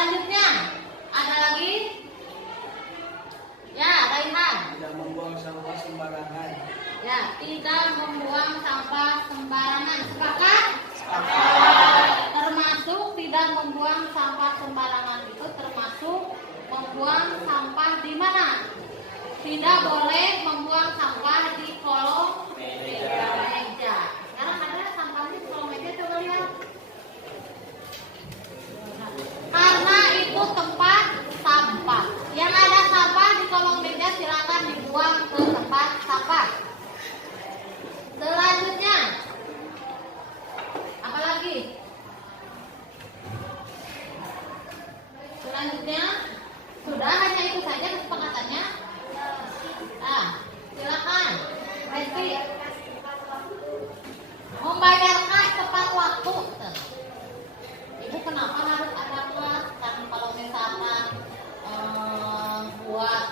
Selanjutnya ada lagi? Ya, Raihan. Tidak membuang sampah sembarangan. Ya, tidak membuang sampah sembarangan. Sepakat? Termasuk tidak membuang sampah sembarangan itu termasuk membuang sampah di mana? Tidak boleh membuang sampah di kolong meja. Sekarang ada sampahnya di kolong meja, coba lihat. Karena itu tempat sampah. Yang ada sampah di kolong meja silakan dibuang ke tempat sampah. Selanjutnya, apa lagi? Selanjutnya, sudah hanya itu saja kesepakatannya. Silakan, Resti. Membayarkan tepat waktu. Ibu kenapa harus ada kelas? Karena kalau misalkan buat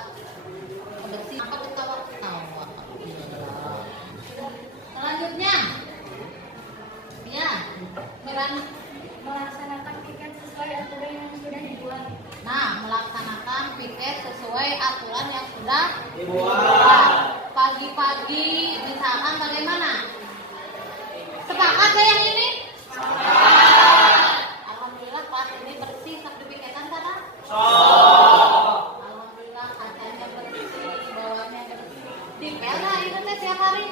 bersih apa kita waktu tahu. Selanjutnya, ya, melaksanakan piket sesuai aturan yang sudah dibuat. Nah, melaksanakan piket sesuai aturan yang sudah Dibuat. Pagi-pagi misalkan bagaimana? Sepakat ya yang ini? Alhamdulillah kelas ini bersih, sertifiketan sana? Alhamdulillah kacanya bersih, bawahnya bersih. Dipel nggak itu teh tiap hari?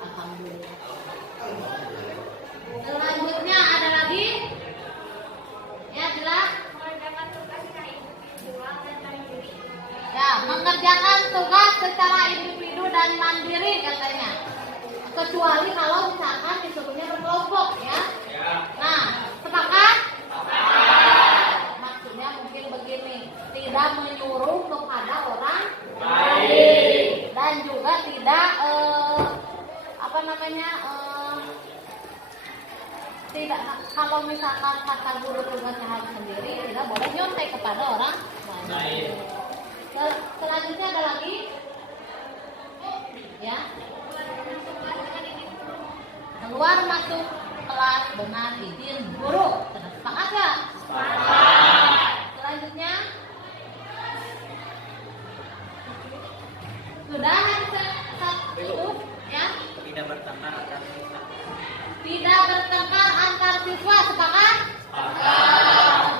Alhamdulillah. Selanjutnya ada lagi? Ya, jelas? Mengerjakan tugas secara individual dan mandiri. Ya, mengerjakan tugas secara individu dan mandiri katanya. Kecuali kalau misalkan disuruhnya berkelompok ya. Nah, sepakat? Maksudnya mungkin begini, tidak menyuruh kepada orang lain dan juga tidak tidak, kalau misalkan kata guru tugasnya harus sendiri, tidak boleh nyontek kepada orang lain. Selanjutnya ada lagi? Ya. Keluar masuk kelas dengan izin guru. Sepakat ya? Selanjutnya, sudah itu ya? Tidak bertengkar antar siswa. Tidak bertengkar antar siswa, sepakat?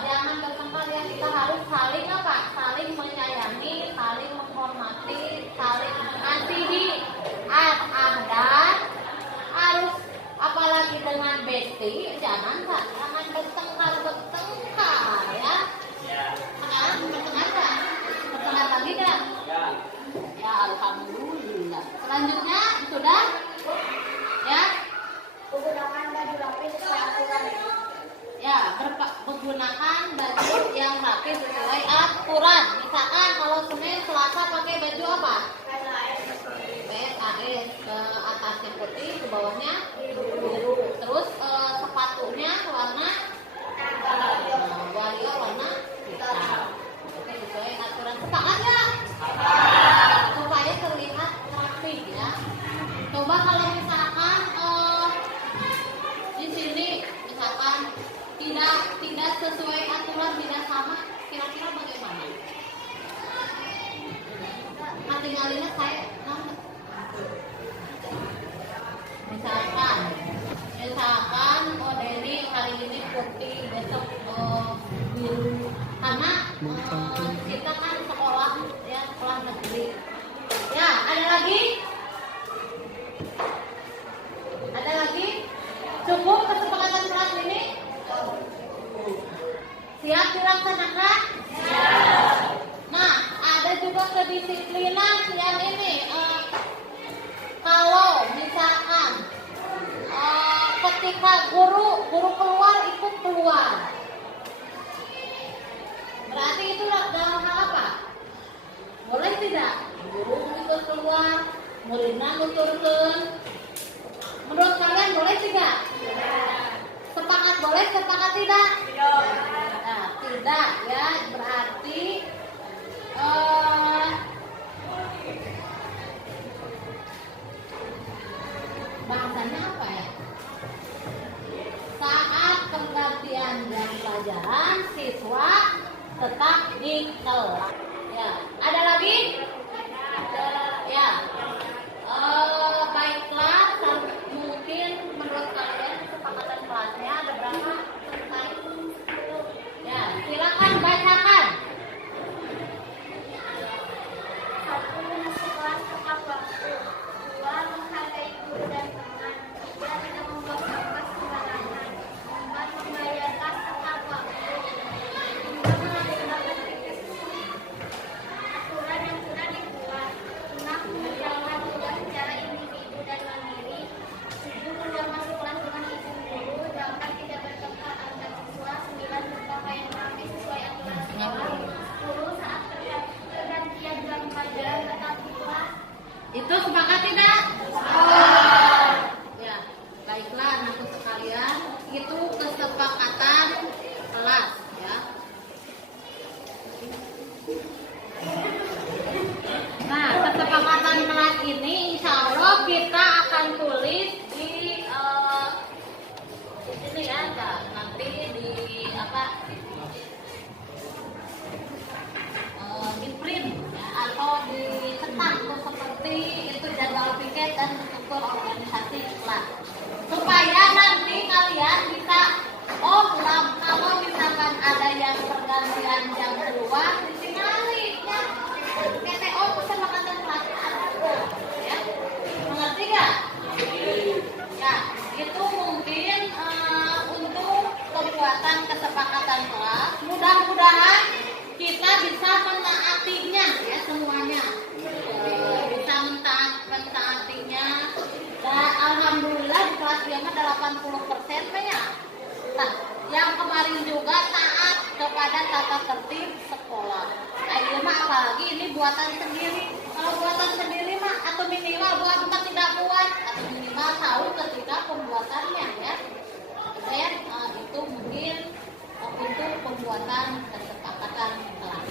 Jangan bertengkar ya, kita harus saling apa? Saling menyayangi, saling menghormati, saling mengasihi. Dan harus apalagi dengan bestie, jangan bertengkar ya. Sekarang bertengkar nggak? Bertengkar lagi nggak? Ya, alhamdulillah. Selanjutnya sudah? Ya. Menggunakan baju rapi sesuai aturan. Ya, menggunakan baju yang rapi sesuai aturan. Misalkan kalau Senin Selasa pakai baju apa? PSAS, ke atasnya putih, ke bawahnya biru. Terus sepatunya warna wario warna hitam. Oke, sesuai aturan. Sepakat ya? Supaya terlihat rapi ya. Coba kalau misalkan di sini misalkan tidak sesuai aturan, tidak sama, kira-kira bagaimana? Tinggalinnya saya misalkan Deni hari ini putih, besok biru, karena kita kan sekolah ya, sekolah negeri. Ya, ada lagi? Cukup kesepakatan kelas ini? Siap dilaksanakan? Nah, ada juga kedisiplinan yang ini. Kalau misalkan ketika guru keluar, ikut keluar, berarti itu dalam hal apa? Boleh tidak? Guru ikut keluar, muridnya nuturkeun. Menurut kalian boleh tidak? Sepakat boleh, sepakat tidak? Nah, tidak ya, berarti bahasanya apa ya? Saat pergantian jam pembelajaran siswa tetap di kelas. Ya, ada lagi? Ya. Baiklah, mungkin menurut kalian kesepakatan kelasnya ada berapa? Selesai? Ya, silakan bacakan. 1. Mengisi kelas tepat waktu. 2. Menghargai guru dan teman. 3. Tidak membuang sampah sembarangan. 4. Membayar tas tepat waktu. 5. Melaksanakan aturan yang sudah dibuat. 6. Mengerjakan tugas secara individu dan mandiri. 7. Keluar masuk kelas dengan izin guru. 8. Tidak bertengkar antar siswa. 9. Berpakaian rapi sesuai aturan sekolah. 10. Saat pergantian jam pelajaran tetap di kelas. Itu sepakat tidak? Ya, baiklah anak-anak sekalian, itu kesepakatan kelas ya. Nah, kesepakatan kelas ini insya Allah kita akan tulis di sini ya, nanti di apa? Di print ya, atau dicetak seperti itu jadwal piket dan struktur organisasi kelas supaya nanti kalian bisa kalau misalkan ada yang pergantian jam keluar ditinggalin ya. PTO kesepakatan kelas ya, mengerti nggak? Ya, itu mungkin untuk pembuatan kesepakatan kelas. Mudah-mudahan kita bisa menaatinya ya semuanya, bisa mentaatinya. Dan alhamdulillah di kelas dia mah 80% ya. Nah, yang kemarin juga taat kepada tata tertib sekolah. Nah, ini mah apalagi ini buatan sendiri. Kalau buatan sendiri mah atau minimal buat tempat tidak buat atau minimal tahu ketika pembuatannya ya. Saya itu mungkin untuk pembuatan kesepakatan kelas.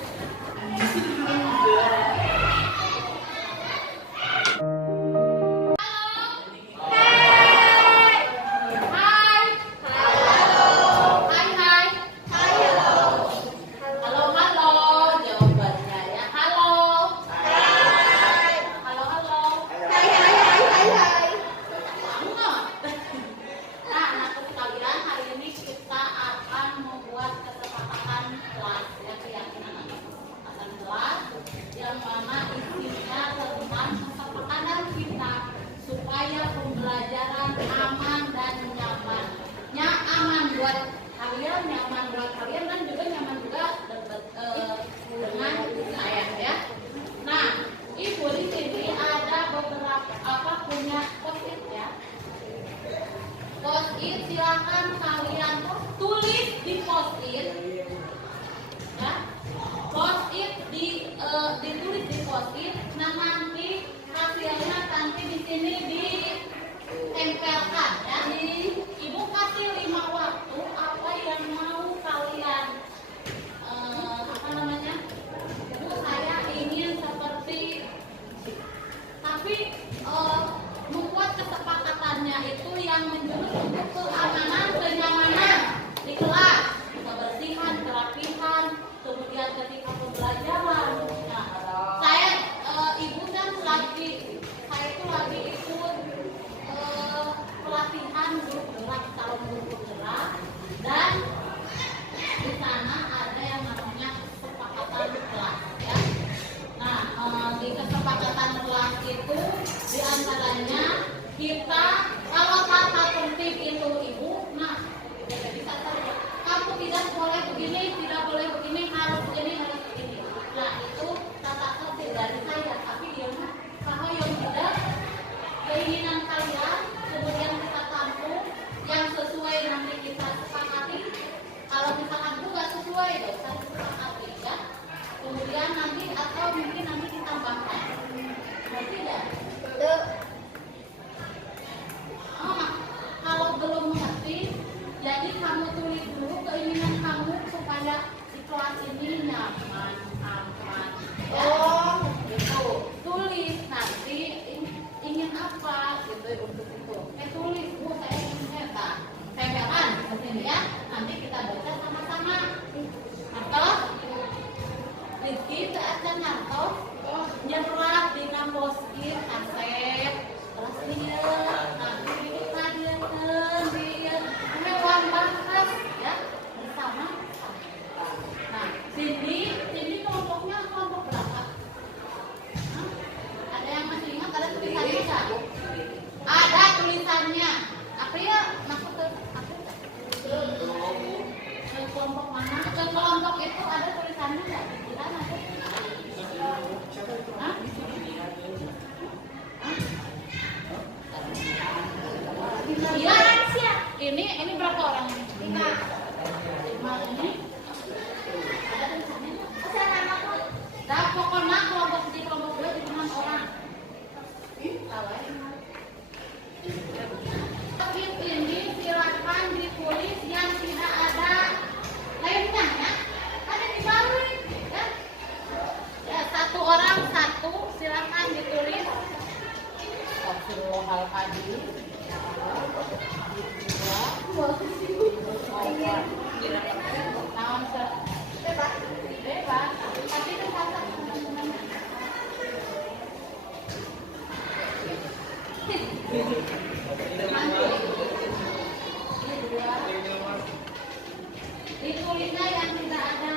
Post-it silakan kalian tulis di post-it ya. Post-it ditulis di post-it. Nah, nanti hasilnya nanti di sini ditempelkan ya. Ibu kasih 5 waktu apa yang mau kalian Bu, saya ingin seperti tapi membuat kesepakatannya itu yang menjurus untuk kenyamanan di kelas, kebersihan, kerapihan, kemudian ketika pembelajaran. Nah, ibu kan saya itu lagi ikut pelatihan grup gerak, calon grup gerak, dan di sana ada yang namanya kesepakatan kelas ya. Nah, di kesepakatan kelas itu diantaranya kita kalau tata tertib itu ibu, nah bisa saja kamu tidak boleh begini, tidak boleh begini, harus begini, harus begini. Nah, itu tata tertib dari saya, tapi dia kalau yang tidak keinginan kalian kemudian kita tampung yang sesuai nanti kita sepakati. Kalau misalkan juga sesuai, saya sepakati ya. Kemudian nanti atau mungkin nanti ditambahkan. Berarti ya? Kalau belum mengerti, jadi kamu tulis dulu keinginan kamu supaya di kelas ini nyaman, aman. Ya? Gitu. Tulis nanti ingin apa gitu untuk itu. Tulis Bu, saya ingin tempelkan seperti ini ya. Nanti kita baca sama-sama. ditulisnya yang tidak ada.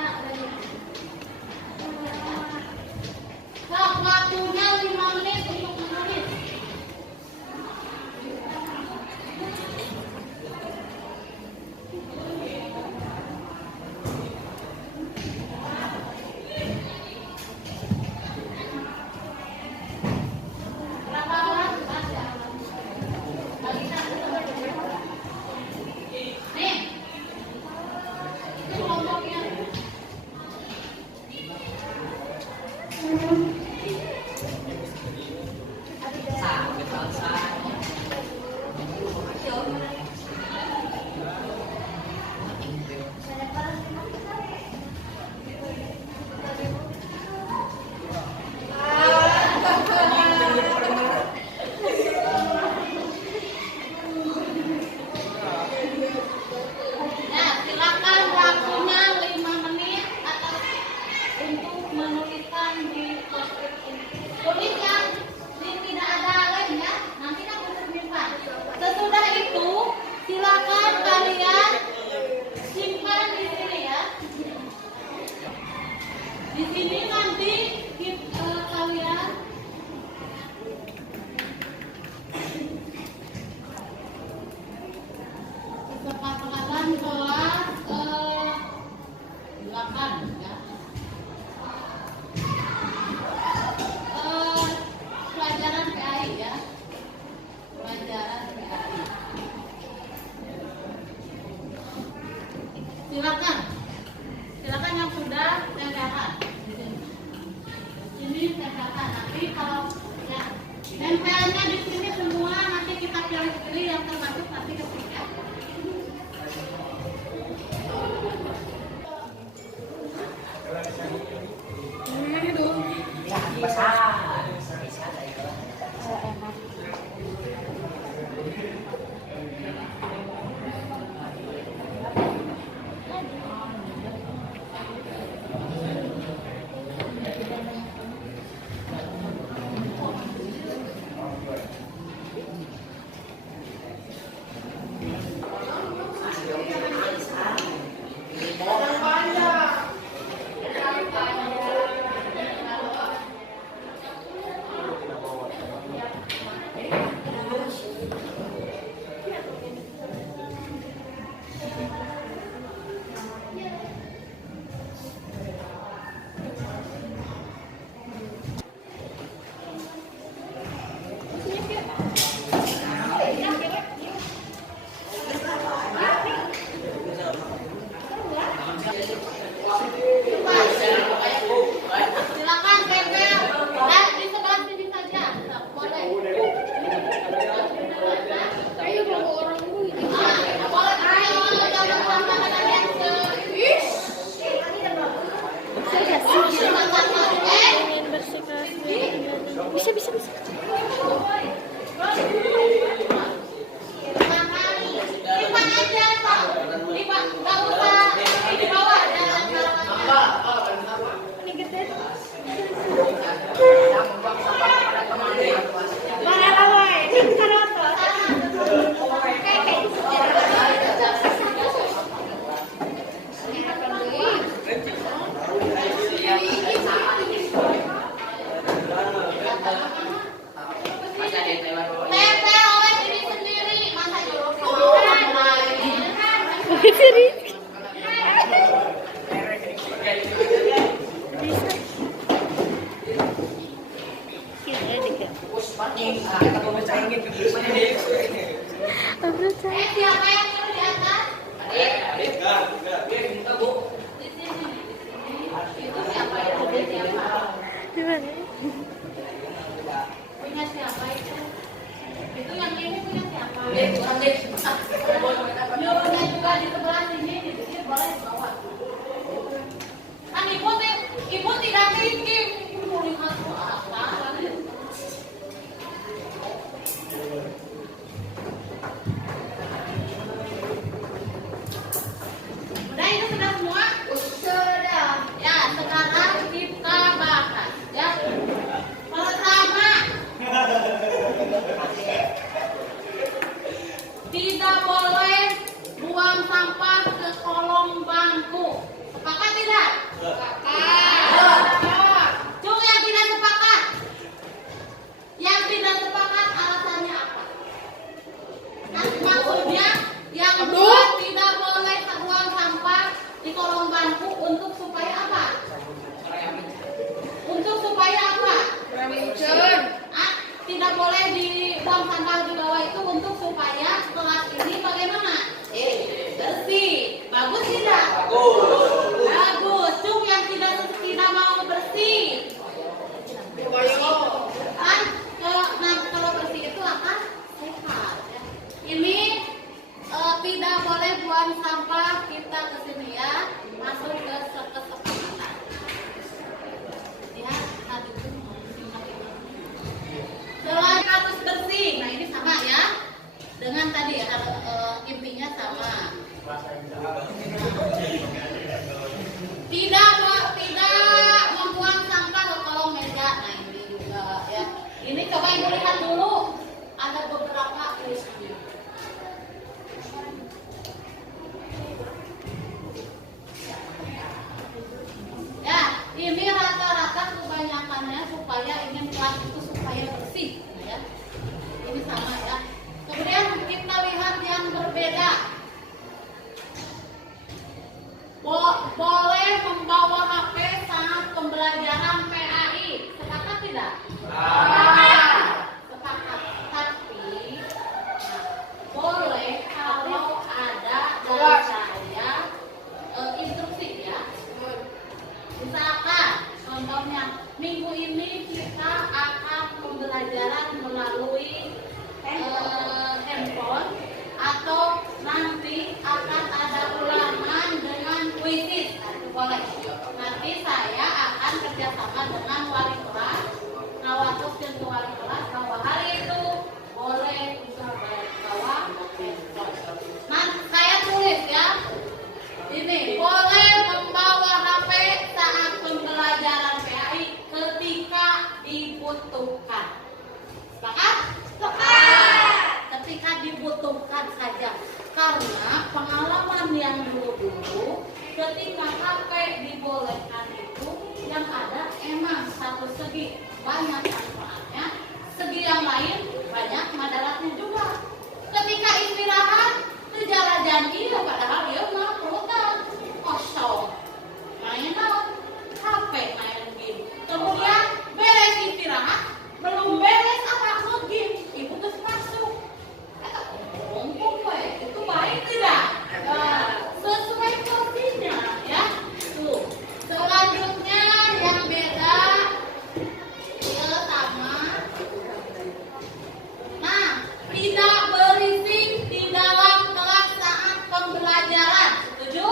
Sok, waktunya 5 menit untuk menulis. Berapa orang? Ada. Nih, itu kelompoknya. Nah, silakan waktunya 5 menit atas untuk menuliskan di post-it ini. Tulis yang tidak ada lem ya, nanti kan bisa simpan. Sesudah itu, silakan kalian simpan di sini ya. Di sini nanti kalian kesepakatan kelas 8 ya. Pelajaran PAI ya. Pelajaran PAI. Silakan. Silakan yang sudah tempelan. Ini tempelan. Nanti kalau ya tempelnya di sini semua nanti kita pilih yang termasuk nanti ketika. Silakan tempel. Di sebelah sini saja. Boleh. Bisa. Simpan aja, Pak. Nggak usah dibawa dalam tempel oleh diri sendiri, masa nyuruh orang lain. Siapa yang nyuruh di atas? Di sini. Itu siapa yang punya siapa? Punya siapa itu? Itu yang ini punya siapa? Nyuruhnya juga di sebelah sini, di sini boleh dibawa. Kan ibu tidak bikin. Ibu lihat apa? untuk supaya apa? Untuk supaya apa? Tidak boleh dibuang sampah di bawah itu untuk supaya kelas ini bagaimana? Bersih. Bagus tidak? Bagus. Cuk yang tidak mau bersih. Kalau bersih itu akan sehat. Ya. Ini tidak boleh buang sampah, kita ke sini ya, masuk ke kesepakatan. Ya, tadi itu selain harus bersih. Nah ini sama ya, dengan tadi ya, intinya sama. Tidak membuang sampah ke kolong meja. Nah ini juga ya. Ini coba ibu lihat dulu, ada beberapa listnya. Ya, ini rata-rata kebanyakannya supaya ingin kelas itu supaya bersih, ya. Ini sama ya. Kemudian kita lihat yang berbeda. Boleh membawa HP saat pembelajaran PAI. Sepakat tidak? Sepakat. Tapi boleh kalau ada dari saya instruksi ya. Misalkan contohnya minggu ini kita akan pembelajaran melalui handphone atau nanti akan ada ulangan dengan kuisis. Nah, itu boleh. Nanti saya akan kerjasama dengan wali kelas, ngawatus dan wali kelas bahwa hari itu boleh bisa bawa handphone. Nah, saya tulis ya. Ini boleh membawa HP saat pembelajaran PAI ketika dibutuhkan. Sepakat? Sepakat. Ketika dibutuhkan saja. Karena pengalaman yang dulu ketika HP dibolehkan itu yang ada emang satu segi banyak manfaatnya, segi yang lain banyak madaratnya juga. Ketika istirahat kejalan iya padahal dia mah pelukan kosong main HP main game. Kemudian beres istirahat belum beres apa login ibu terus masuk itu baik tidak? Sesuai porsinya ya. Tuh. Selanjutnya yang beda ya sama. Nah, tidak berisik di dalam kelas saat pembelajaran. Setuju?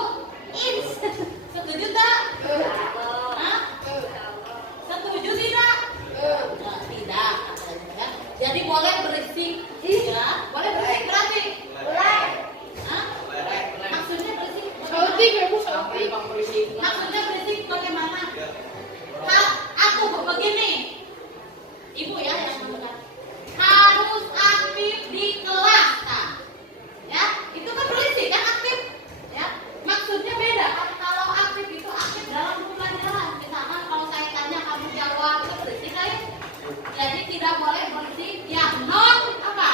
Setuju tak? Setuju tidak? Nah, tidak. Jadi boleh berisik. Ya, boleh berisik berarti. Boleh. Maksudnya berisik. Maksudnya berisik bagaimana? Aku begini. Ibu ya yang mengatakan harus aktif di kelas, nah. Ya, itu kan berisik kan aktif. Ya, maksudnya beda kan kalau aktif itu aktif dalam pembelajaran. Misalkan kalau saya tanya kamu jawab itu berisik kan? Jadi tidak boleh berisik yang non apa?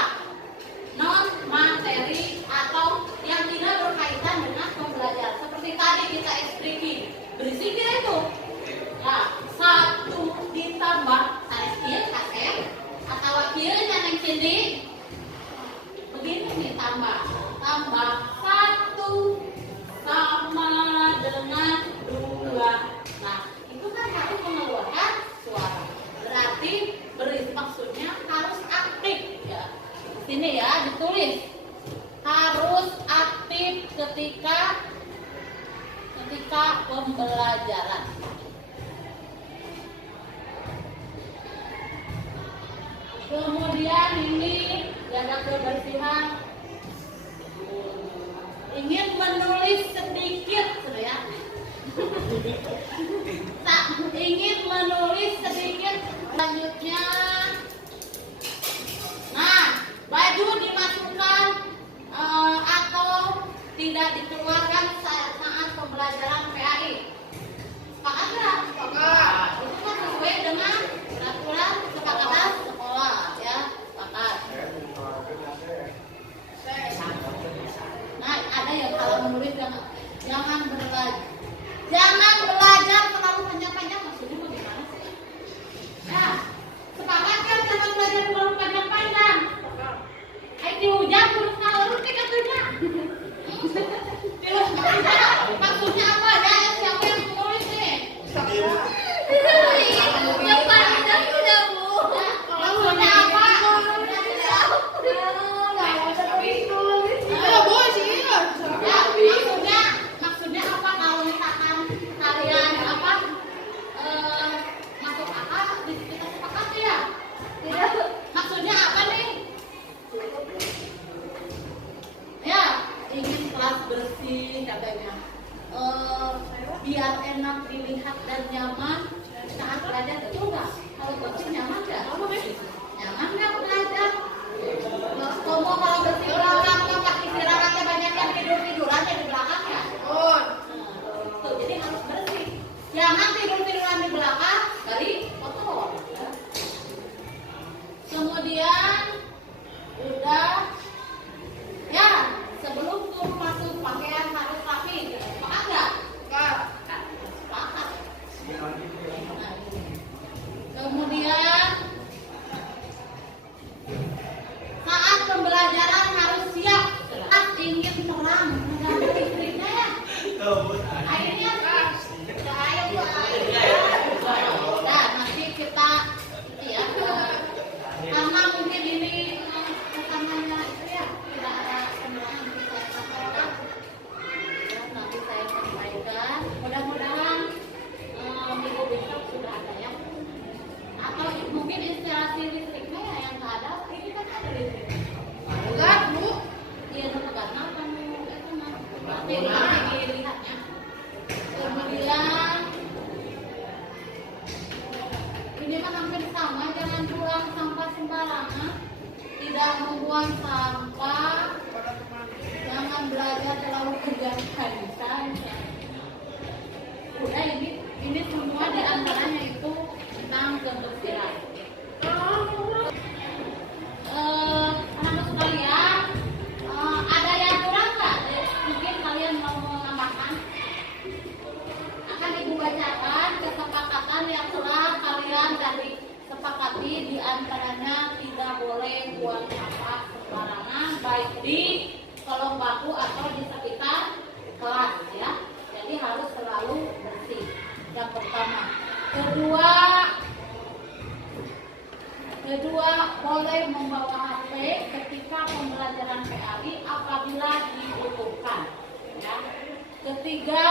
Non materi atau yang tidak berkaitan dengan pembelajaran. Seperti tadi kita ekspresi berisik tidak itu? Nah, satu ditambah saya kia kasih atau kia yang sini begini nih tambah satu sama dengan 2. Nah itu kan harus mengeluarkan suara, berarti berisik maksudnya harus aktif ya. Di sini ya ditulis harus aktif ketika pembelajaran. Kemudian ini jaga kebersihan. Ingin menulis sedikit, ya. Ingin menulis sedikit. Selanjutnya, nah baju dimasukkan atau tidak dikeluarkan saat pembelajaran PAI. Sepakat nggak? Sepakat. Itu kan sesuai dengan peraturan kesepakatan sekolah, ya. Sepakat. Nah, ada yang kalau menulis jangan berlaju. Jangan biar enak dilihat dan nyaman saat belajar, betul nggak? Kalau bersih nyaman nggak? Nyaman nggak belajar? Kamu kalau bersih belakang pas istirahatnya banyak yang tiduran di belakang ya? Tuh, jadi harus bersih. Jangan tiduran di belakang dari kotor. Kemudian udah ya, sebelum guru masuk pakaian harus rapi. Sepakat nggak? Sepakat. Kemudian saat pembelajaran harus siap. Saat ingin terang, mengganggu listriknya ya. Airnya nah, nanti kita ya, karena mungkin ini kesananya itu ya tidak ada penerangan, nanti saya sampaikan. Ya, nanti saya sampaikan. Mudah-mudahan minggu besok sudah ada ya. Atau mungkin instalasi listriknya ya yang nggak ada. Ini kan ada listrik. Enggak, Bu. Iya, karena kamu itu nanti dilihatnya. Kemudian ini mah hampir sama, jangan buang sampah sembarangan, tidak membuang sampah, jangan belajar terlalu kejar-kejaran. Udah, ini semua diantaranya itu tentang kebersihan. Anak-anak sekalian, ada yang kurang nggak? Mungkin kalian mau menambahkan? Akan ibu bacakan kesepakatan yang telah kalian tadi sepakati, diantaranya tidak boleh buang sampah sembarangan baik di kolong bangku atau di sekitar kelas ya. Jadi harus selalu bersih. Yang pertama. Kedua, boleh membawa HP ketika pembelajaran PAI apabila dibutuhkan. Ya. Ketiga,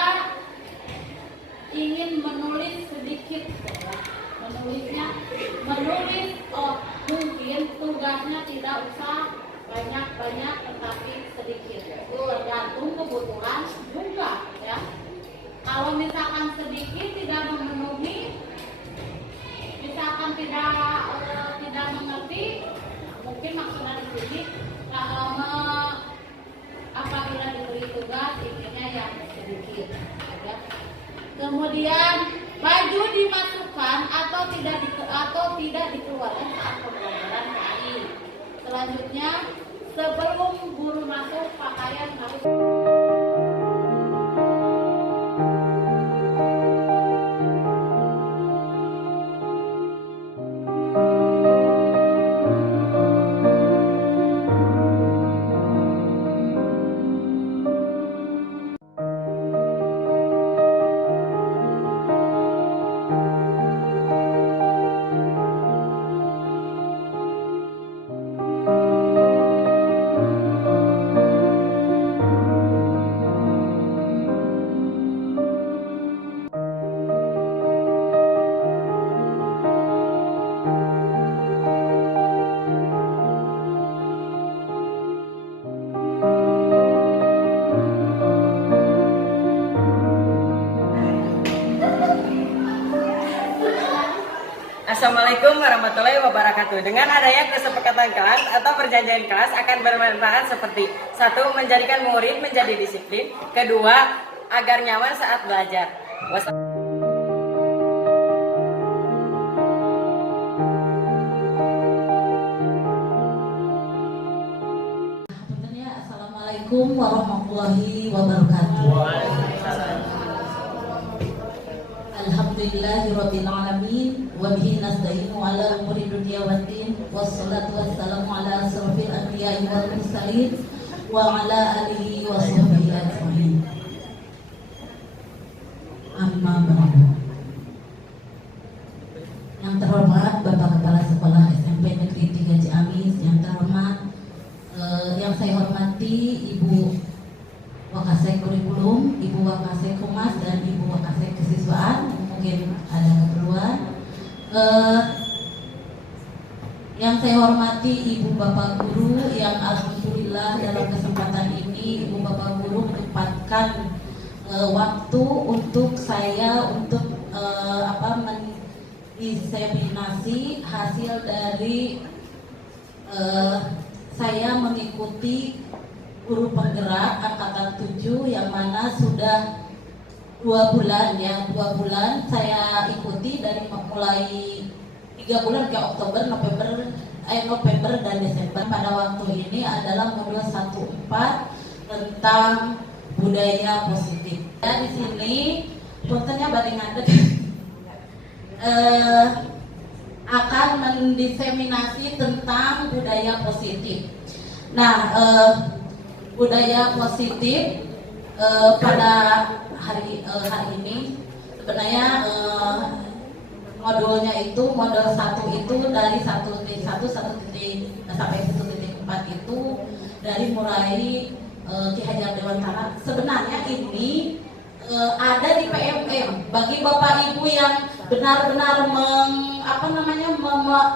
ingin menulis sedikit, menulis mungkin tugasnya tidak usah banyak-banyak tetapi sedikit, tergantung kebutuhan juga ya. Kalau misalkan sedikit tidak memenuhi, misalkan tidak mengerti, mungkin maksudnya di sini apabila diberi tugas intinya yang sedikit ya. Kemudian baju dimasukkan atau tidak dikeluarkan saat pembelajaran PAI. Selanjutnya, sebelum guru masuk pakaian harus Assalamualaikum warahmatullahi wabarakatuh. Dengan adanya kesepakatan kelas atau perjanjian kelas akan bermanfaat seperti: 1. Menjadikan murid menjadi disiplin. 2. Agar nyaman saat belajar. Assalamualaikum warahmatullahi wabarakatuh. Alhamdulillahirabbil alamin wa bihi nasta'inu ala umuri dunya waddin wassalatu wassalamu ala asrofil anbiya'i wal mursalin wa ala alihi wa sahbihi ajmain. Amma ba'du. Yang terhormat Bapak Kepala Sekolah SMP Negeri 3 Ciamis, yang terhormat yang saya hormati Ibu Wakasek Kurikulum, Ibu Wakasek Humas, dan Ibu Wakasek Kesiswaan, mungkin ada keperluan. Yang saya hormati Ibu Bapak Guru yang alhamdulillah dalam kesempatan ini Ibu Bapak Guru menyempatkan waktu untuk saya untuk mendiseminasi hasil dari saya mengikuti guru penggerak angkatan 7 yang mana sudah 2 bulan ya, 2 bulan saya ikuti dari mulai 3 bulan ke Oktober, November dan Desember. Pada waktu ini adalah modul 1.4 tentang budaya positif. Ya, di sini puntennya bari ngadeg akan mendiseminasi tentang budaya positif. Nah, budaya positif pada hari ini sebenarnya modulnya itu modul 1 itu dari 1.1 sampai 1.4 itu dari mulai Ki Hajar Dewantara. Sebenarnya ini ada di PMM bagi Bapak Ibu yang benar-benar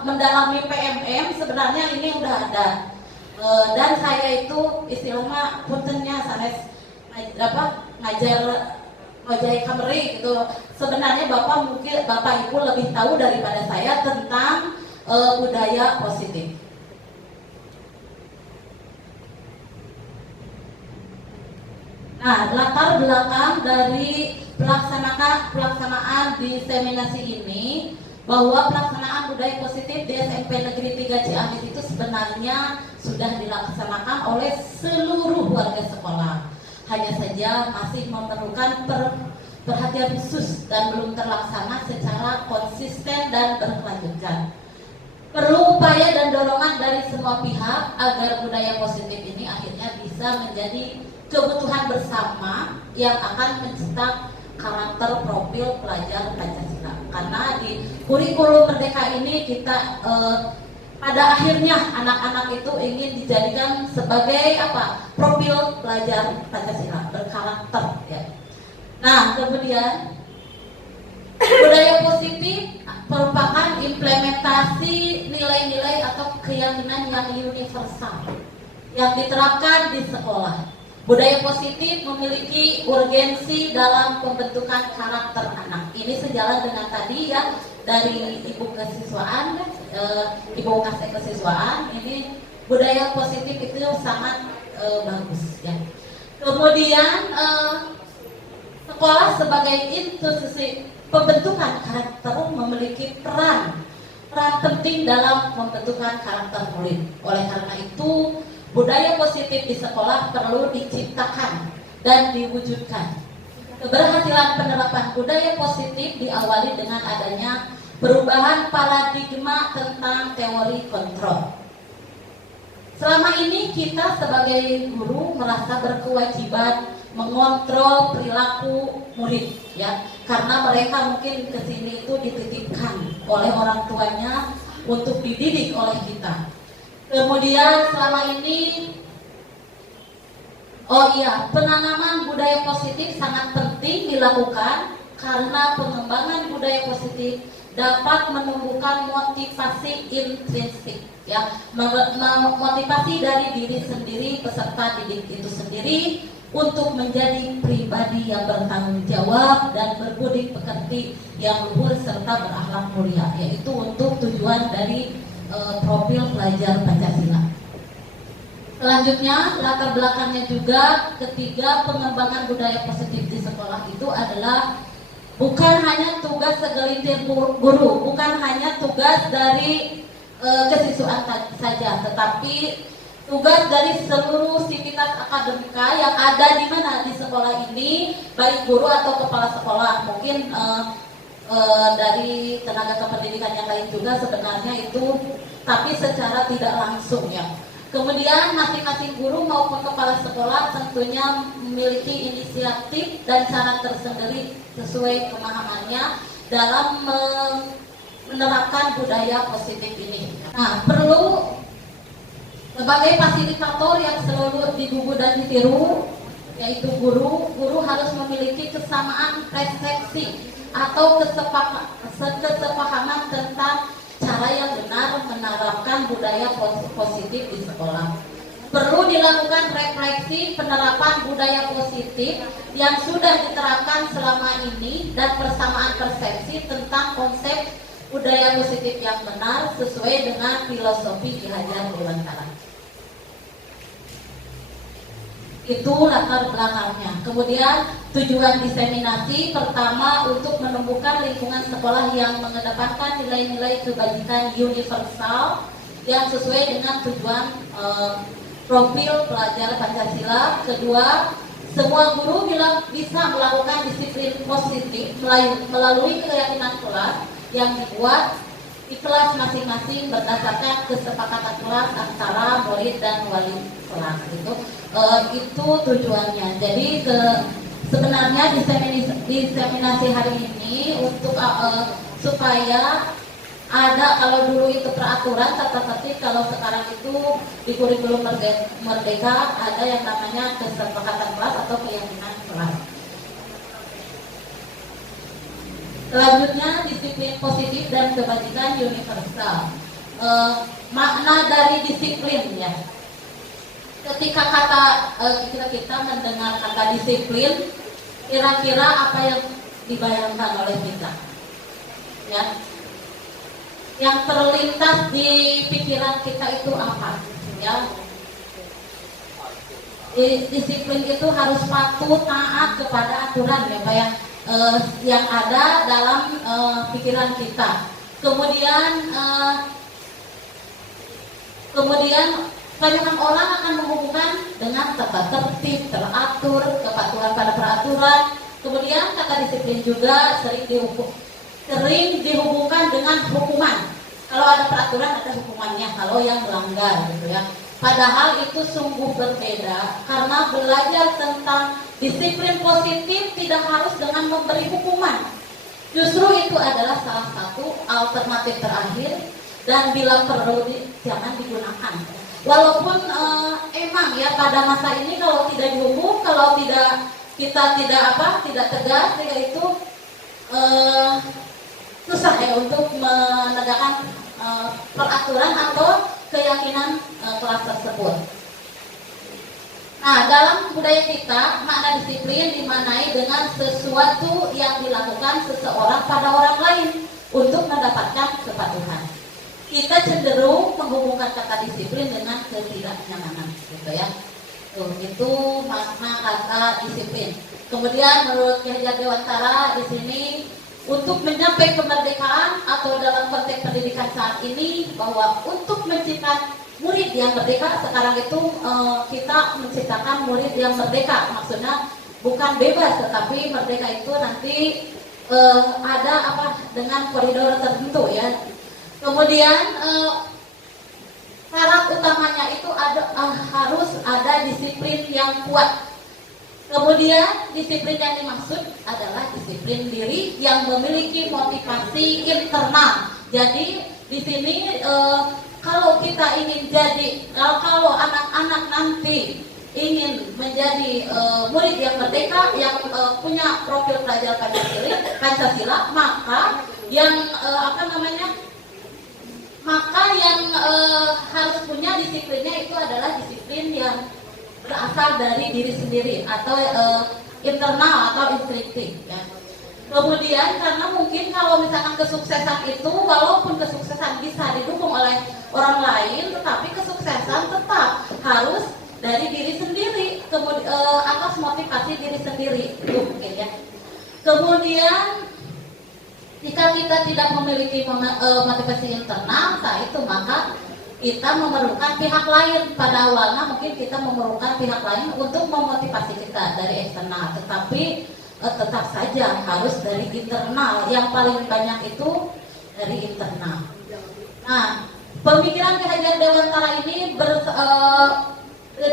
mendalami PMM, sebenarnya ini udah ada. Dan saya itu istilahnya puntennya sanes ngajar ngajai kameri gitu. Sebenarnya Bapak Ibu lebih tahu daripada saya tentang budaya positif. Nah, latar belakang dari pelaksanaan diseminasi ini, bahwa pelaksanaan budaya positif di SMP Negeri 3 Ciamis itu sebenarnya sudah dilaksanakan oleh seluruh warga sekolah. Hanya saja masih memerlukan perhatian khusus dan belum terlaksana secara konsisten dan berkelanjutan. Perlu upaya dan dorongan dari semua pihak agar budaya positif ini akhirnya bisa menjadi kebutuhan bersama yang akan mencetak karakter profil pelajar Pancasila. Karena di kurikulum Merdeka ini kita pada akhirnya anak-anak itu ingin dijadikan sebagai profil pelajar Pancasila berkarakter ya. Nah, kemudian budaya positif merupakan implementasi nilai-nilai atau keyakinan yang universal yang diterapkan di sekolah. Budaya positif memiliki urgensi dalam pembentukan karakter anak. Ini sejalan dengan tadi ya dari Ibu Kesiswaan, Ibu Kasih Kesiswaan. Ini budaya positif itu sangat bagus ya. Kemudian sekolah sebagai institusi pembentukan karakter memiliki peran penting dalam pembentukan karakter murid. Oleh karena itu, budaya positif di sekolah perlu diciptakan dan diwujudkan. Keberhasilan penerapan budaya positif diawali dengan adanya perubahan paradigma tentang teori kontrol. Selama ini kita sebagai guru merasa berkewajiban mengontrol perilaku murid ya, karena mereka mungkin kesini itu dititipkan oleh orang tuanya untuk dididik oleh kita. Kemudian selama ini penanaman budaya positif sangat penting dilakukan karena pengembangan budaya positif dapat menumbuhkan motivasi intrinsik ya, motivasi dari diri sendiri peserta didik itu sendiri untuk menjadi pribadi yang bertanggung jawab dan berbudi pekerti yang luhur serta berakhlak mulia, yaitu untuk tujuan dari profil pelajar Pancasila. Selanjutnya, latar belakangnya juga ketiga, pengembangan budaya positif di sekolah itu adalah bukan hanya tugas segelintir guru, bukan hanya tugas dari kesiswaan saja, tetapi tugas dari seluruh sivitas akademika yang ada di mana di sekolah ini, baik guru atau kepala sekolah, mungkin dari tenaga kependidikan yang lain juga sebenarnya itu, tapi secara tidak langsung ya. Kemudian masing-masing guru maupun kepala sekolah tentunya memiliki inisiatif dan cara tersendiri sesuai pemahamannya dalam menerapkan budaya positif ini. Nah, perlu sebagai fasilitator yang selalu digugu dan ditiru, yaitu guru harus memiliki kesamaan persepsi atau kesepahaman tentang cara yang benar menerapkan budaya positif di sekolah. perlu dilakukan refleksi penerapan budaya positif yang sudah diterapkan selama ini dan persamaan persepsi tentang konsep budaya positif yang benar sesuai dengan filosofi Ki Hajar Dewantara. Itu latar belakangnya. Kemudian tujuan diseminasi pertama untuk menumbuhkan lingkungan sekolah yang mengedepankan nilai-nilai kebajikan universal yang sesuai dengan tujuan profil pelajar Pancasila. Kedua, semua guru bisa melakukan disiplin positif melalui keyakinan kelas yang dibuat di kelas masing-masing berdasarkan kesepakatan kelas antara murid dan wali kelas. Itu tujuannya. Jadi sebenarnya diseminasi hari ini untuk supaya ada, kalau dulu itu peraturan tata tertib, kalau sekarang itu di kurikulum merdeka ada yang namanya kesepakatan kelas atau keyakinan kelas. Selanjutnya disiplin positif dan kebajikan universal. Makna dari disiplin ya. Ketika kita mendengar kata disiplin, kira-kira apa yang dibayangkan oleh kita? Ya. Yang terlintas di pikiran kita itu apa? Ya. Disiplin itu harus patuh taat kepada aturan ya Pak ya, yang ada dalam pikiran kita. Kemudian kebanyakan orang akan menghubungkan dengan tata tertib, teratur, kepatuhan pada peraturan. Kemudian kata disiplin juga sering dihubungkan dengan hukuman. Kalau ada peraturan ada hukumannya kalau yang melanggar gitu ya. Padahal itu sungguh berbeda, karena belajar tentang disiplin positif tidak harus dengan memberi hukuman. Justru itu adalah salah satu alternatif terakhir dan bila perlu jangan digunakan. Walaupun emang ya pada masa ini kalau tidak dihukum, kalau kita tidak tegas, itu susah ya untuk menegakkan peraturan atau keyakinan kelas tersebut. Nah, dalam budaya kita, makna disiplin dimaknai dengan sesuatu yang dilakukan seseorang pada orang lain untuk mendapatkan kepatuhan. Kita cenderung menghubungkan kata disiplin dengan ketidaknyamanan, gitu ya. Itu makna kata disiplin. Kemudian menurut Ki Hajar Dewantara di sini, untuk mencapai kemerdekaan atau dalam konteks pendidikan saat ini, bahwa untuk menciptakan murid yang merdeka, sekarang itu kita menciptakan murid yang merdeka, maksudnya bukan bebas tetapi merdeka itu nanti ada dengan koridor tertentu ya. Kemudian syarat utamanya itu harus ada disiplin yang kuat. Kemudian disiplin yang dimaksud adalah disiplin diri yang memiliki motivasi internal. Jadi di sini kalau kita ingin kalau anak-anak nanti ingin menjadi murid yang merdeka, yang punya profil pelajar Pancasila, maka yang harus punya disiplinnya itu adalah disiplin yang berasal dari diri sendiri atau internal atau instinktif ya. Kemudian karena mungkin kalau misalkan kesuksesan itu, walaupun kesuksesan bisa didukung oleh orang lain, tetapi kesuksesan tetap harus dari diri sendiri, atas motivasi diri sendiri itu mungkin ya. Kemudian jika kita tidak memiliki motivasi internal, maka kita memerlukan pihak lain. Pada awalnya mungkin kita memerlukan pihak lain untuk memotivasi kita dari eksternal, tetapi tetap saja harus dari internal. Yang paling banyak itu dari internal. Nah, pemikiran Ki Hajar Dewantara ini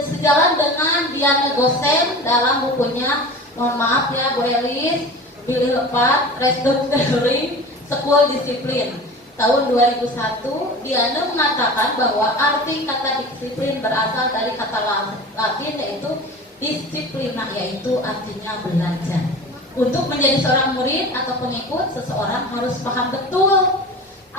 sejalan dengan Diana Gosen dalam bukunya, mohon maaf ya Bu Elis, Pilih Lepat, Restructuring School Discipline tahun 2001. Diana mengatakan bahwa arti kata disiplin berasal dari kata Latin yaitu disiplina, yaitu artinya belajar. Untuk menjadi seorang murid atau pengikut, seseorang harus paham betul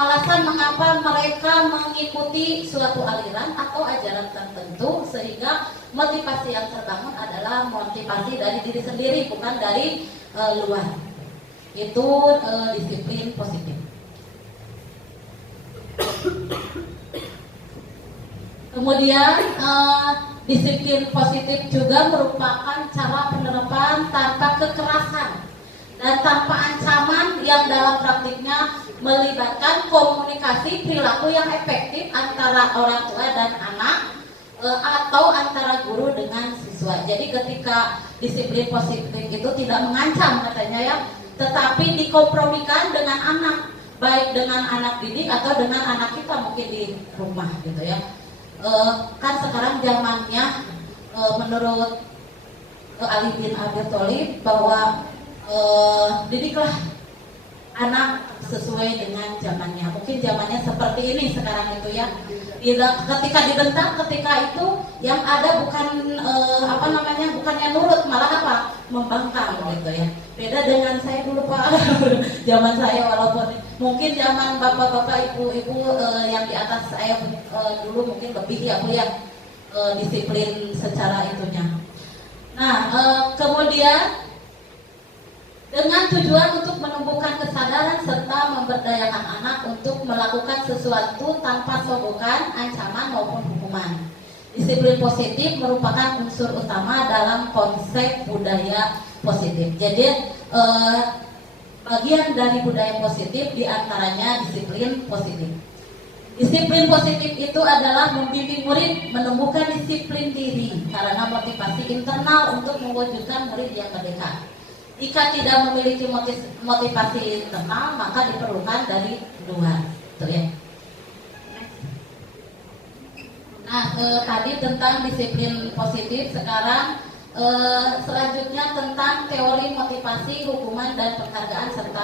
alasan mengapa mereka mengikuti suatu aliran atau ajaran tertentu, sehingga motivasi yang terbangun adalah motivasi dari diri sendiri, bukan dari luar. Itu disiplin positif. Kemudian disiplin positif juga merupakan cara penerapan tanpa kekerasan dan tanpa ancaman yang dalam praktiknya melibatkan komunikasi perilaku yang efektif antara orang tua dan anak atau antara guru dengan siswa. Jadi ketika disiplin positif itu tidak mengancam katanya ya, tetapi dikompromikan dengan anak, baik dengan anak didik atau dengan anak kita mungkin di rumah gitu ya. Kan sekarang zamannya menurut Ali bin Abi Thalib bahwa didiklah anak sesuai dengan zamannya. Mungkin zamannya seperti ini sekarang itu ya. Ketika dibentak, ketika itu yang ada bukan bukan yang nurut, malah apa? Membangkang gitu ya. Beda dengan saya dulu Pak. Zaman saya walaupun mungkin zaman bapak-bapak, ibu-ibu yang di atas saya dulu mungkin lebih ya Bu ya disiplin secara itunya. Nah, kemudian dengan tujuan untuk menumbuhkan kesadaran serta memberdayakan anak untuk melakukan sesuatu tanpa sogokan, ancaman maupun hukuman. Disiplin positif merupakan unsur utama dalam konsep budaya positif. Jadi bagian dari budaya positif diantaranya disiplin positif. Disiplin positif itu adalah membimbing murid menumbuhkan disiplin diri karena motivasi internal untuk mewujudkan murid yang merdeka. Jika tidak memiliki motivasi internal, maka diperlukan dari luar, gitu ya. Nah, tadi tentang disiplin positif. Sekarang selanjutnya tentang teori motivasi, hukuman dan penghargaan serta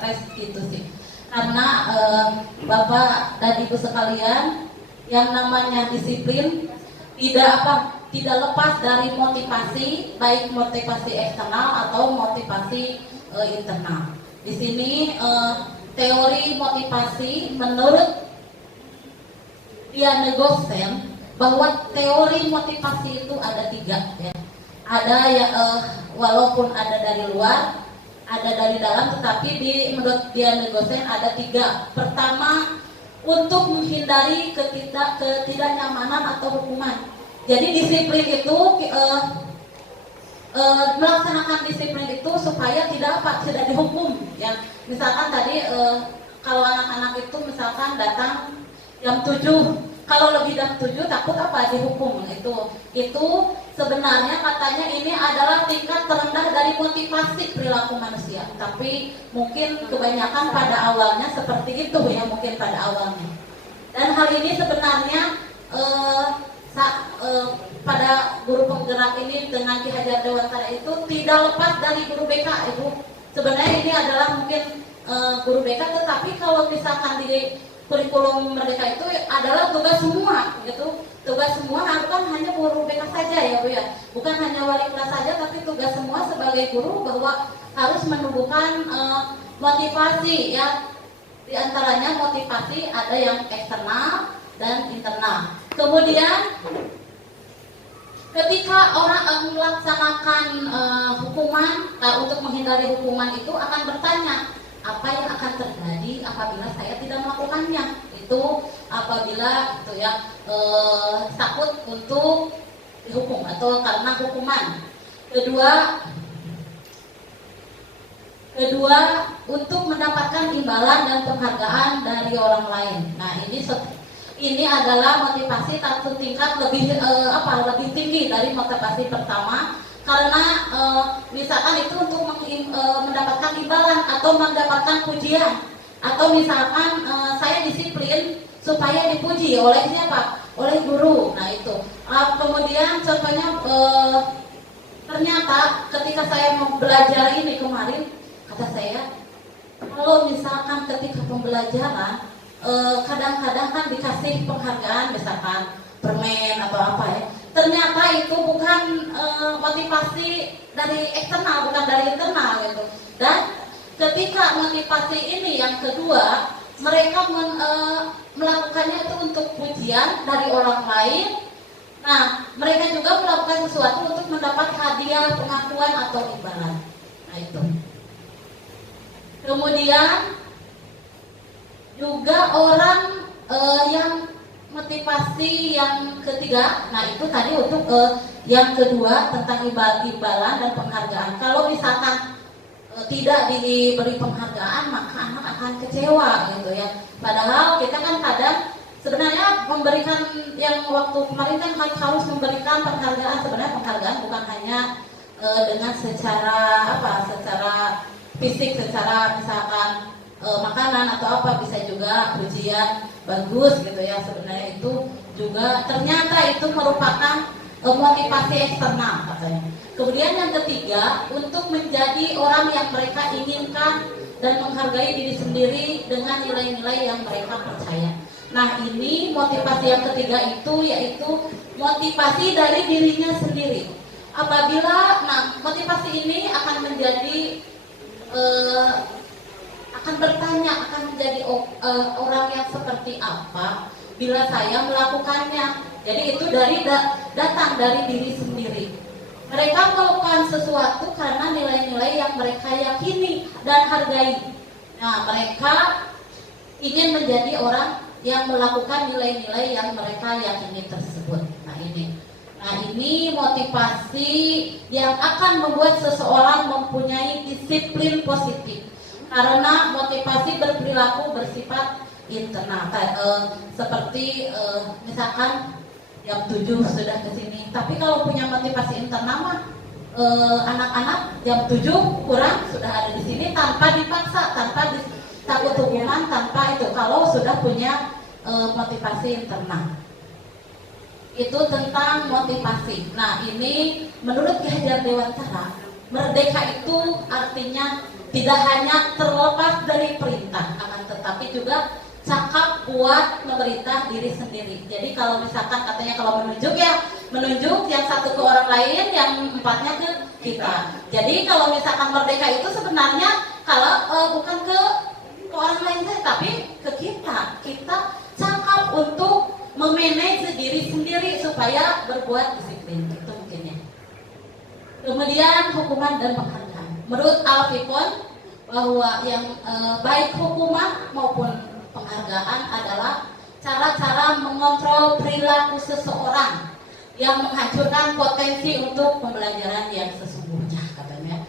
restitusi. Karena Bapak dan Ibu sekalian, yang namanya disiplin tidak lepas dari motivasi, baik motivasi eksternal atau motivasi internal. Di sini teori motivasi menurut Diane Gossen bahwa teori motivasi itu ada 3 ya. Ada ya walaupun ada dari luar, ada dari dalam, tetapi menurut Diane Gossen ada 3. Pertama, untuk menghindari ketidaknyamanan atau hukuman. Jadi disiplin itu melaksanakan disiplin itu supaya tidak dihukum ya. Misalkan tadi kalau anak-anak itu misalkan datang jam 7, kalau lebih jam 7 takut apa? Dihukum. Itu sebenarnya katanya ini adalah tingkat terendah dari motivasi perilaku manusia. Tapi mungkin kebanyakan pada awalnya seperti itu ya, mungkin pada awalnya. Dan hal ini sebenarnya pada guru penggerak ini dengan Ki Hajar Dewantara itu tidak lepas dari guru BK Ibu. Sebenarnya ini adalah mungkin guru BK, tetapi kalau misalkan di kurikulum Merdeka itu adalah tugas semua gitu. Tugas semua bukan hanya guru BK saja ya Bu ya. Bukan hanya wali kelas saja, tapi tugas semua sebagai guru bahwa harus menumbuhkan motivasi ya. Di antaranya motivasi ada yang eksternal dan internal. Kemudian ketika orang melaksanakan hukuman, untuk menghindari hukuman itu akan bertanya, apa yang akan terjadi apabila saya tidak melakukannya? Itu apabila itu ya takut untuk dihukum atau karena hukuman. Kedua, untuk mendapatkan imbalan dan penghargaan dari orang lain. Nah, ini adalah motivasi satu tingkat lebih tinggi dari motivasi pertama, karena misalkan itu untuk mendapatkan imbalan atau mendapatkan pujian, atau misalkan saya disiplin supaya dipuji oleh siapa? Oleh guru. Nah itu. Kemudian contohnya ternyata ketika saya mau belajar ini kemarin, kata saya, kalau misalkan ketika pembelajaran kadang-kadang kan dikasih penghargaan, misalkan permen atau apa ya, ternyata itu bukan motivasi dari eksternal, bukan dari internal gitu. Dan ketika motivasi ini yang kedua mereka melakukannya itu untuk pujian dari orang lain. Nah, mereka juga melakukan sesuatu untuk mendapat hadiah, pengakuan atau imbalan. Nah, itu. Kemudian juga orang yang motivasi yang ketiga, nah itu tadi untuk yang kedua tentang imbalan dan penghargaan. Kalau misalkan tidak diberi penghargaan, maka anak akan kecewa gitu ya. Padahal kita kan kadang sebenarnya memberikan, yang waktu kemarin kan harus memberikan penghargaan. Sebenarnya penghargaan bukan hanya dengan secara secara fisik, secara misalkan makanan atau apa, bisa juga pujian bagus gitu ya. Sebenarnya itu juga ternyata itu merupakan motivasi eksternal katanya. Kemudian yang ketiga, untuk menjadi orang yang mereka inginkan dan menghargai diri sendiri dengan nilai-nilai yang mereka percaya. Nah, ini motivasi yang ketiga itu yaitu motivasi dari dirinya sendiri. Apabila motivasi ini akan menjadi akan bertanya, akan menjadi orang yang seperti apa bila saya melakukannya. Jadi itu datang dari diri sendiri. Mereka melakukan sesuatu karena nilai-nilai yang mereka yakini dan hargai. Nah, mereka ingin menjadi orang yang melakukan nilai-nilai yang mereka yakini tersebut. Nah, ini motivasi yang akan membuat seseorang mempunyai disiplin positif. Karena motivasi berperilaku bersifat internal. Seperti misalkan jam 7 sudah ke sini. Tapi kalau punya motivasi internal mah anak-anak jam 7 kurang sudah ada di sini tanpa dipaksa, tanpa takut hukuman, tanpa itu. Kalau sudah punya motivasi internal. Itu tentang motivasi. Nah, ini menurut Ki Hajar Dewantara, merdeka itu artinya tidak hanya terlepas dari perintah, akan tetapi juga cakap kuat memerintah diri sendiri. Jadi kalau misalkan katanya kalau menunjuk yang satu ke orang lain, yang empatnya ke kita. Jadi kalau misalkan merdeka itu sebenarnya kalau bukan ke orang lain saja, tapi ke kita. Kita cakap untuk memanage diri sendiri supaya berbuat disiplin. Itu mungkin ya. Kemudian hukuman dan penghargaan. Menurut Al-Fipon bahwa yang baik hukuman maupun penghargaan adalah cara-cara mengontrol perilaku seseorang yang menghancurkan potensi untuk pembelajaran yang sesungguhnya, katanya.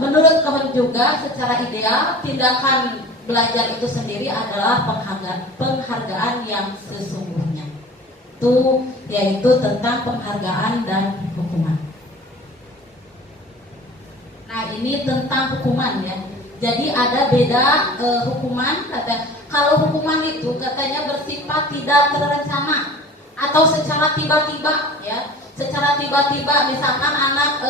Menurut Kohn juga secara ideal tindakan belajar itu sendiri adalah penghargaan yang sesungguhnya. Itu yaitu tentang penghargaan dan hukuman. Nah, ini tentang hukuman ya. Jadi ada beda hukuman, kalau hukuman itu katanya bersifat tidak terencana atau secara tiba-tiba ya. Secara tiba-tiba misalkan anak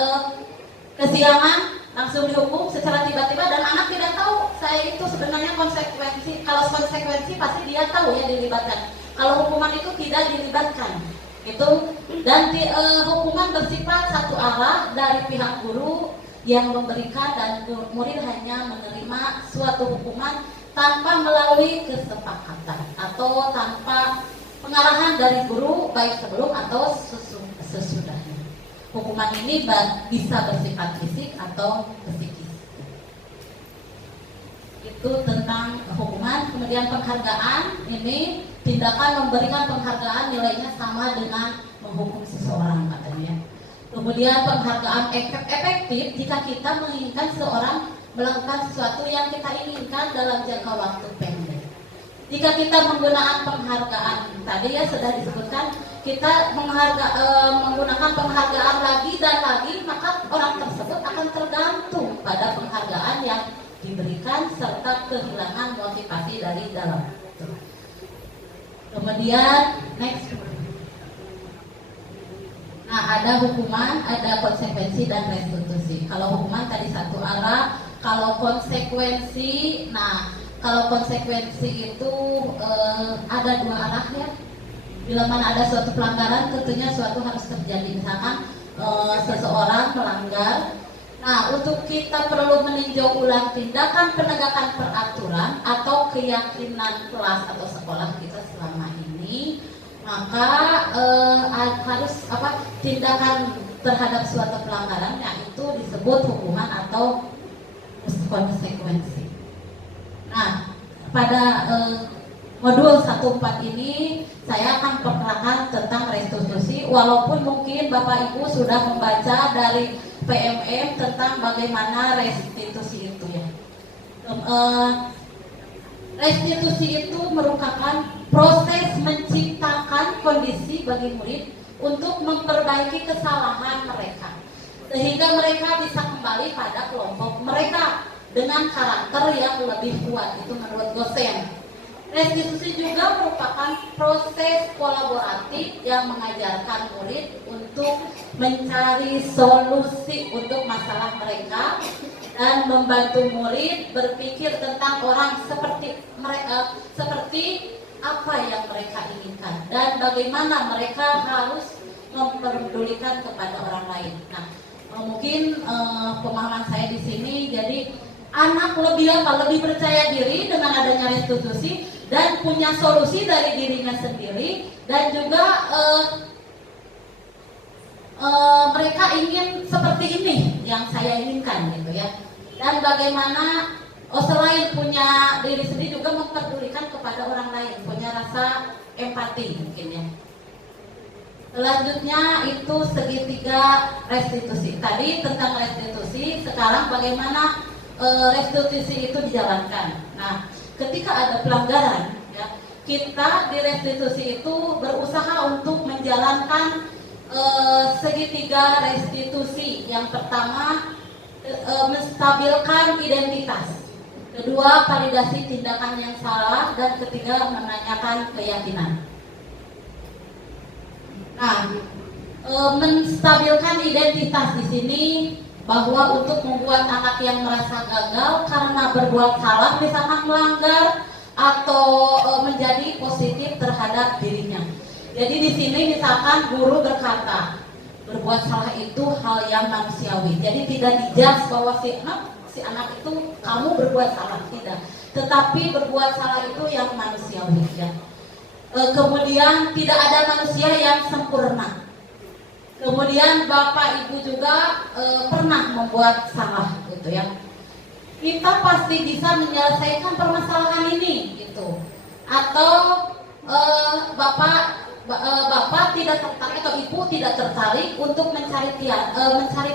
kesiangan langsung dihukum secara tiba-tiba dan anak tidak tahu saya itu sebenarnya konsekuensi. Kalau konsekuensi pasti dia tahu ya dilibatkan. Kalau hukuman itu tidak dilibatkan. Itu dan hukuman bersifat satu arah dari pihak guru yang memberikan dan murid hanya menerima suatu hukuman tanpa melalui kesepakatan atau tanpa pengarahan dari guru baik sebelum atau sesudahnya. Hukuman ini bisa bersifat fisik atau psikis. Itu tentang hukuman. Kemudian penghargaan, ini tindakan memberikan penghargaan nilainya sama dengan menghukum seseorang katanya. Kemudian penghargaan efektif jika kita menginginkan seseorang melakukan sesuatu yang kita inginkan dalam jangka waktu pendek. Jika kita menggunakan penghargaan tadi ya sudah disebutkan, kita menggunakan penghargaan lagi dan lagi, maka orang tersebut akan tergantung pada penghargaan yang diberikan serta kehilangan motivasi dari dalam. Kemudian next. Nah, ada hukuman, ada konsekuensi dan restitusi. Kalau hukuman tadi satu arah, kalau konsekuensi, kalau konsekuensi itu ada dua arah ya. Bila mana ada suatu pelanggaran, tentunya suatu harus terjadi. Misalkan seseorang melanggar, Nah, untuk kita perlu meninjau ulang tindakan penegakan peraturan atau keyakinan kelas atau sekolah kita selama ini, maka harus tindakan terhadap suatu pelanggaran yaitu disebut hukuman atau konsekuensi. Nah, pada modul 14 ini saya akan perkenalkan tentang restitusi, walaupun mungkin Bapak Ibu sudah membaca dari PMM tentang bagaimana restitusi itu ya. Restitusi itu merupakan proses menciptakan kondisi bagi murid untuk memperbaiki kesalahan mereka, sehingga mereka bisa kembali pada kelompok mereka dengan karakter yang lebih kuat. Itu menurut dosen. Restitusi juga merupakan proses kolaboratif yang mengajarkan murid untuk mencari solusi untuk masalah mereka dan membantu murid berpikir tentang orang seperti mereka, seperti apa yang mereka inginkan dan bagaimana mereka harus memperdulikan kepada orang lain. Nah, mungkin pemahaman saya di sini, jadi anak lebih percaya diri dengan adanya restitusi dan punya solusi dari dirinya sendiri, dan juga mereka ingin seperti ini yang saya inginkan gitu ya. Dan bagaimana selain punya diri sendiri juga memperdulikan kepada orang lain, punya rasa empati mungkin ya. Selanjutnya itu segitiga restitusi. Tadi tentang restitusi, sekarang bagaimana restitusi itu dijalankan. Nah, ketika ada pelanggaran ya, kita di restitusi itu berusaha untuk menjalankan segitiga restitusi. Yang pertama, menstabilkan identitas. Kedua, validasi tindakan yang salah, dan ketiga, menanyakan keyakinan. Nah, menstabilkan identitas di sini bahwa untuk membuat anak yang merasa gagal karena berbuat salah, misalkan melanggar atau menjadi positif terhadap dirinya. Jadi di sini misalkan guru berkata berbuat salah itu hal yang manusiawi. Jadi tidak dijudge bahwa si anak itu kamu berbuat salah, tidak. Tetapi berbuat salah itu yang manusiawi ya. Kemudian tidak ada manusia yang sempurna. Kemudian Bapak Ibu juga pernah membuat salah gitu ya. Kita pasti bisa menyelesaikan permasalahan ini gitu. Atau Bapak tidak tertarik atau Ibu tidak tertarik untuk mencari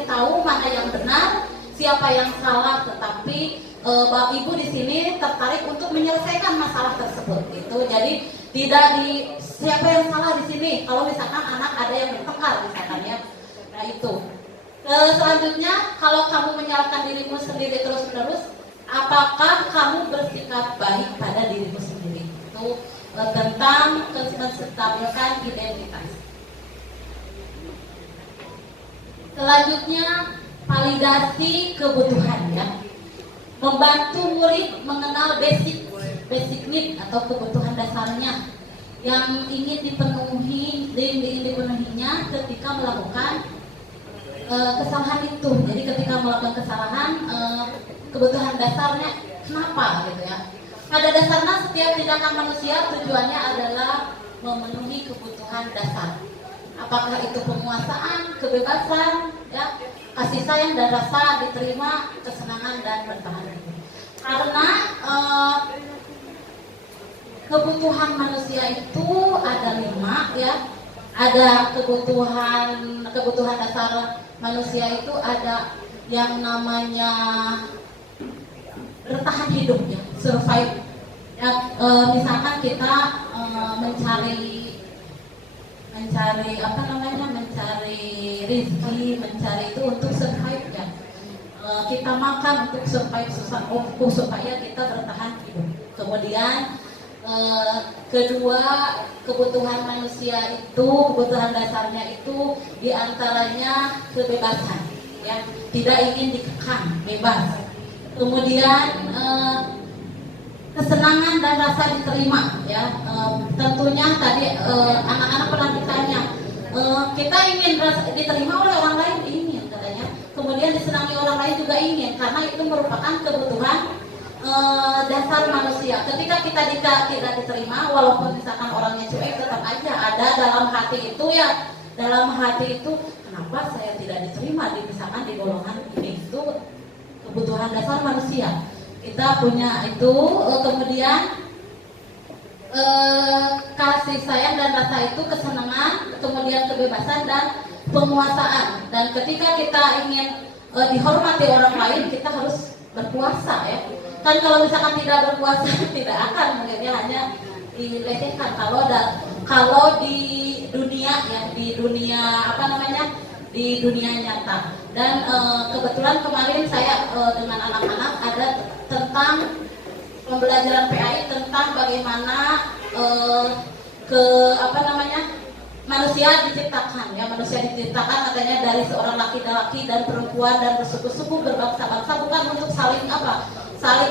tahu mana yang benar, siapa yang salah, tetapi Bapak Ibu di sini tertarik untuk menyelesaikan masalah tersebut gitu. Jadi tidak di siapa yang salah di sini. Kalau misalkan anak ada yang bertengkar misalkan ya. Nah itu. Selanjutnya, kalau kamu menyalahkan dirimu sendiri terus-menerus, apakah kamu bersikap baik pada dirimu sendiri? Itu tentang menstabilkan identitas. Selanjutnya, validasi kebutuhan ya. Membantu murid mengenal basic need atau kebutuhan dasarnya yang ingin dipenuhinya ketika melakukan kesalahan itu. Jadi ketika melakukan kesalahan, kebutuhan dasarnya kenapa gitu ya. Pada dasarnya setiap tindakan manusia tujuannya adalah memenuhi kebutuhan dasar. Apakah itu penguasaan, kebebasan, ya, kasih sayang dan rasa diterima, kesenangan dan bertahan hidup. Karena kebutuhan manusia itu ada 5 ya. Ada kebutuhan dasar manusia itu ada yang namanya bertahan hidup ya, survive. Ya, misalkan kita mencari rezeki, mencari itu untuk survive ya. Kita makan untuk survive supaya kita bertahan hidup. Kemudian kedua, kebutuhan manusia itu, kebutuhan dasarnya itu diantaranya kebebasan ya, tidak ingin dikekang, bebas. Kemudian kesenangan dan rasa diterima ya. Tentunya tadi anak-anak pernah ditanya, kita ingin diterima oleh orang lain, ingin katanya. Kemudian kemudian disenangi orang lain juga ingin, karena itu merupakan kebutuhan dasar manusia. Ketika kita tidak diterima, walaupun misalkan orangnya cuek, tetap aja ada dalam hati itu ya, dalam hati itu kenapa saya tidak diterima misalkan di golongan ini. Itu kebutuhan dasar manusia. Kita punya itu, kemudian kasih sayang dan rasa itu kesenangan, kemudian kebebasan dan penguasaan. Dan ketika kita ingin dihormati orang lain, kita harus berpuasa ya. Kan kalau misalkan tidak berpuasa tidak akan, mungkin hanya dilecehkan. Kalau di dunia ya, di dunia apa namanya, di dunia nyata. Dan kebetulan kemarin saya dengan anak-anak ada tentang pembelajaran PAI tentang bagaimana manusia diciptakan ya, manusia diciptakan katanya dari seorang laki-laki dan perempuan dan bersuku-suku berbangsa-bangsa, bukan untuk saling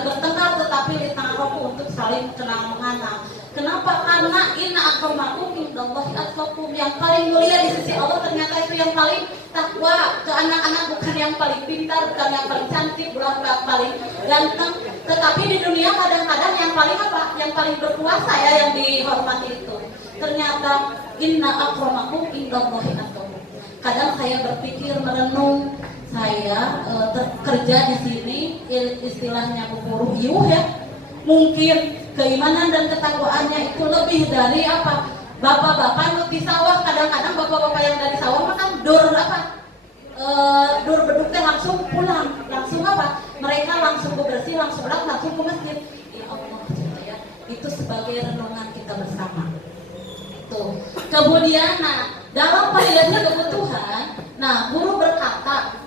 bertengkar, tetapi ditangkap untuk saling kenal mengenal. Kenapa? Karena inna akramakum indallahi atqakum, yang paling mulia di sisi Allah ternyata itu yang paling takwa. Ke anak-anak bukan yang paling pintar, bukan yang paling cantik, bukan yang paling ganteng, tetapi di dunia kadang-kadang yang paling yang paling berkuasa ya, yang dihormati itu ternyata inna akramakum indallahi atqakum. Kadang saya berpikir, merenung, saya kerja di sini istilahnya bubur yuh ya, mungkin keimanan dan ketakwaannya itu lebih dari apa, bapak-bapak di sawah. Kadang-kadang bapak-bapak yang dari sawah makan dur beduknya langsung pulang, langsung mereka langsung bebersih, langsung ke masjid. Ya Allah ya, itu sebagai renungan kita bersama. Tuh. Kemudian, dalam validasi kebutuhan, guru berkata,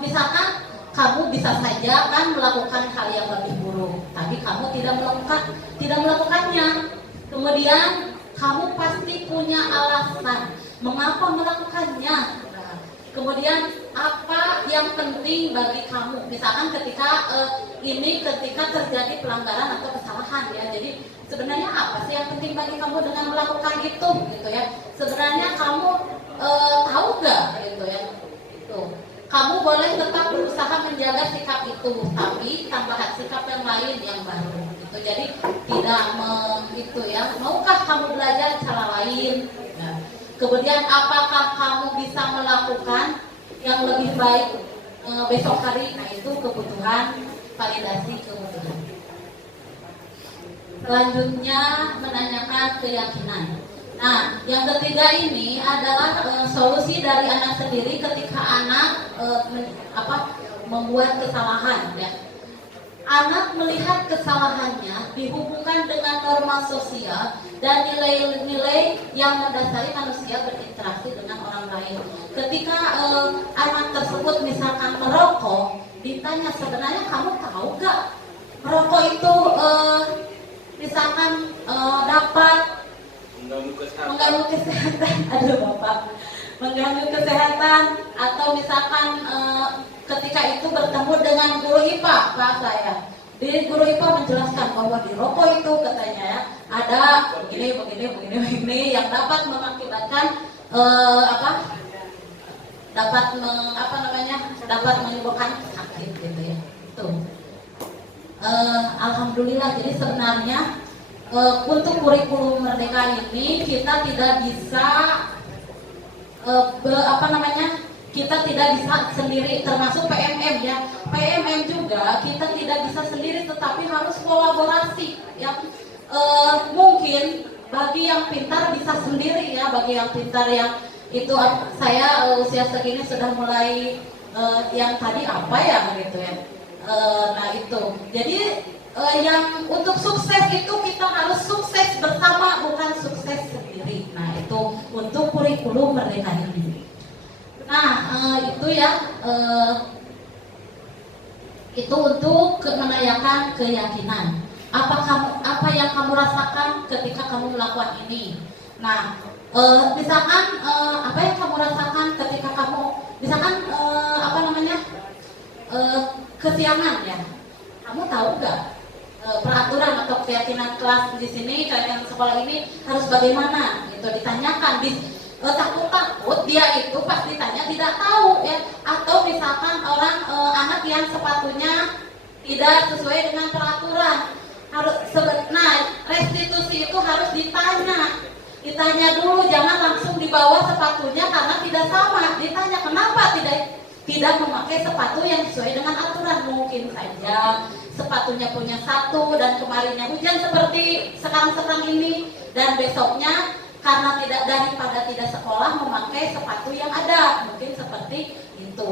misalkan kamu bisa saja kan melakukan hal yang lebih buruk, tapi kamu tidak melakukannya. Kemudian kamu pasti punya alasan mengapa melakukannya. Kemudian apa yang penting bagi kamu? Misalkan ketika terjadi pelanggaran atau kesalahan ya. Jadi sebenarnya apa sih yang penting bagi kamu dengan melakukan itu gitu ya? Sebenarnya kamu tahu nggak gitu ya? Itu. Kamu boleh tetap berusaha menjaga sikap itu, tapi tambahan sikap yang lain yang baru gitu. Jadi tidak itu ya. Maukah kamu belajar cara lain? Ya. Kemudian apakah kamu bisa melakukan yang lebih baik besok hari? Nah itu kebutuhan, validasi kebutuhan. Selanjutnya menanyakan keyakinan. Nah, yang ketiga ini adalah solusi dari anak sendiri ketika anak membuat kesalahan ya. Anak melihat kesalahannya dihubungkan dengan norma sosial dan nilai-nilai yang mendasari manusia berinteraksi dengan orang lain. Ketika anak tersebut misalkan merokok, ditanya sebenarnya kamu tahu gak merokok itu misalkan dapat mengganggu kesehatan, mengganggu kesehatan, atau misalkan ketika itu bertemu dengan guru IPA, Pak saya. Di guru IPA menjelaskan bahwa di rokok itu katanya ya, ada begini yang dapat mengakibatkan dapat menimbulkan sakit gitu ya. Itu. Alhamdulillah, jadi sebenarnya untuk kurikulum Merdeka ini kita tidak bisa kita tidak bisa sendiri, termasuk PMM ya. PMM juga kita tidak bisa sendiri, tetapi harus kolaborasi ya. Mungkin bagi yang pintar bisa sendiri ya, bagi yang pintar yang itu saya usia segini sudah mulai yang tadi apa ya gitu ya. Nah itu. Jadi yang untuk sukses itu kita harus sukses bersama, bukan sukses sendiri. Nah itu untuk kurikulum Merdeka ini. Nah itu ya, itu untuk menanyakan keyakinan. Apa yang kamu rasakan ketika kamu melakukan ini? Nah misalkan apa yang kamu rasakan ketika kamu misalkan kesiangan ya? Kamu tahu nggak peraturan atau keyakinan kelas di sini, keyakinan sekolah ini harus bagaimana? Gitu ditanyakan. takut dia itu pas ditanya tidak tahu ya, atau misalkan orang anak yang sepatunya tidak sesuai dengan peraturan nah restitusi itu harus ditanya dulu, jangan langsung dibawa sepatunya karena tidak sama, ditanya kenapa tidak memakai sepatu yang sesuai dengan aturan. Mungkin saja sepatunya punya satu dan kemarinnya hujan seperti sekarang ini, dan besoknya karena daripada tidak sekolah memakai sepatu yang ada, mungkin seperti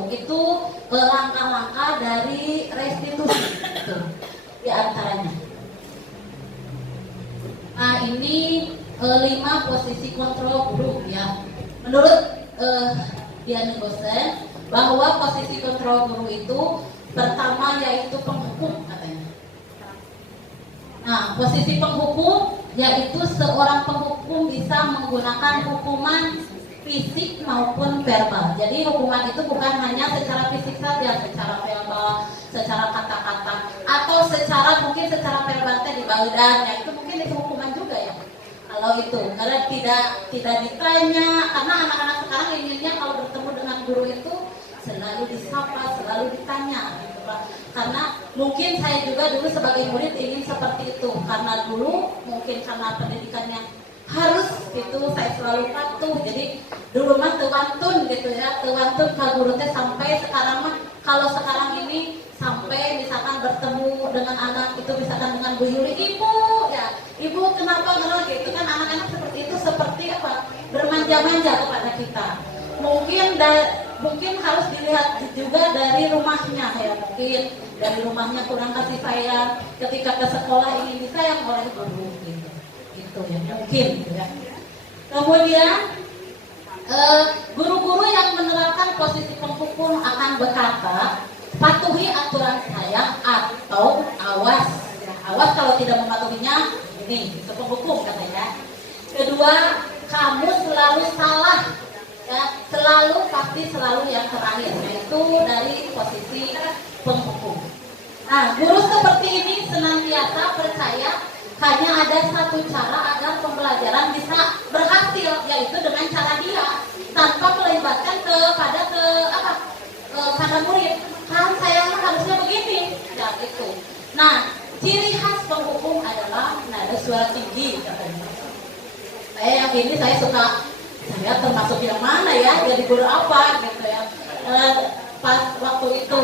itu langkah-langkah dari restitusi itu di antaranya. Nah ini 5 posisi kontrol guru ya. Menurut Dian Gosen bahwa posisi kontrol guru itu pertama yaitu penghukum katanya. Nah posisi penghukum yaitu seorang penghukum bisa menggunakan hukuman fisik maupun verbal. Jadi hukuman itu bukan hanya secara fisik saja, secara verbal, secara kata-kata, atau mungkin secara verbal di badan, ya itu mungkin itu hukuman juga ya. Kalau itu, karena tidak ditanya, karena anak-anak sekarang inginnya kalau bertemu dengan guru itu selalu disapa, selalu ditanya, gitu Pak. Karena mungkin saya juga dulu sebagai murid ingin seperti itu, karena dulu mungkin karena pendidikannya harus itu saya selalu patuh, jadi dulu mah tewantun gitu ya, tewantun ka guru teh sampai sekarang mah kalau sekarang ini sampai misalkan bertemu dengan anak itu misalkan dengan Bu Yuli, ibu kenapa gitu kan, anak-anak seperti itu seperti apa, bermanja-manja kepada kita. Mungkin harus dilihat juga dari rumahnya ya, mungkin dari rumahnya kurang kasih sayang, ketika ke sekolah ingin disayang oleh guru gitu. Itu ya mungkin gitu ya. Kemudian guru-guru yang menerapkan posisi penghukum akan berkata patuhi aturan saya atau awas ya, awas kalau tidak mematuhinya ini itu penghukum katanya. Kedua, kamu selalu salah ya, pasti selalu yang terakhir, yaitu dari posisi penghukum. Nah guru seperti ini senantiasa percaya hanya ada satu cara agar pembelajaran bisa berhasil, yaitu dengan cara dia tanpa melibatkan kepada murid. Kan saya harusnya begini, ya itu. Nah, ciri khas penghukum adalah nada suara tinggi katanya. Yang ini saya termasuk yang mana ya, jadi guru apa gitu ya. Pas waktu itu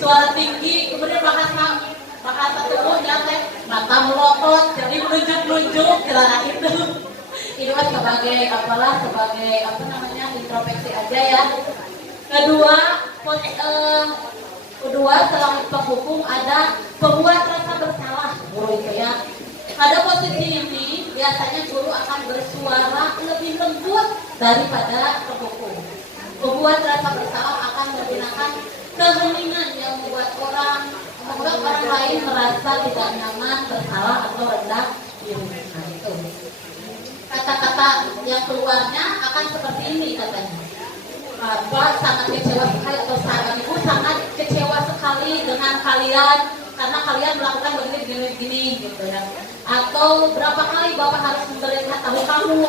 suara tinggi, kemudian bahasa tubuh ya teh mata melotot, jadi menunjuk celana itu. Ini kan sebagai introspeksi aja ya. Kedua selain penghukum ada pembuat rasa bersalah guru itu ya. Pada posisi ini biasanya guru akan bersuara lebih lembut daripada penghukum. Pembuat rasa bersalah akan menggunakan keheningan yang membuat orang lain merasa tidak nyaman, bersalah atau rendah diri. Nah, itu. Kata-kata yang keluarnya akan seperti ini katanya. Sangat kecewa sekali atau ibu sangat kecewa sekali dengan kalian karena kalian melakukan begini gitu ya. Atau berapa kali Bapak harus memberitahu kamu.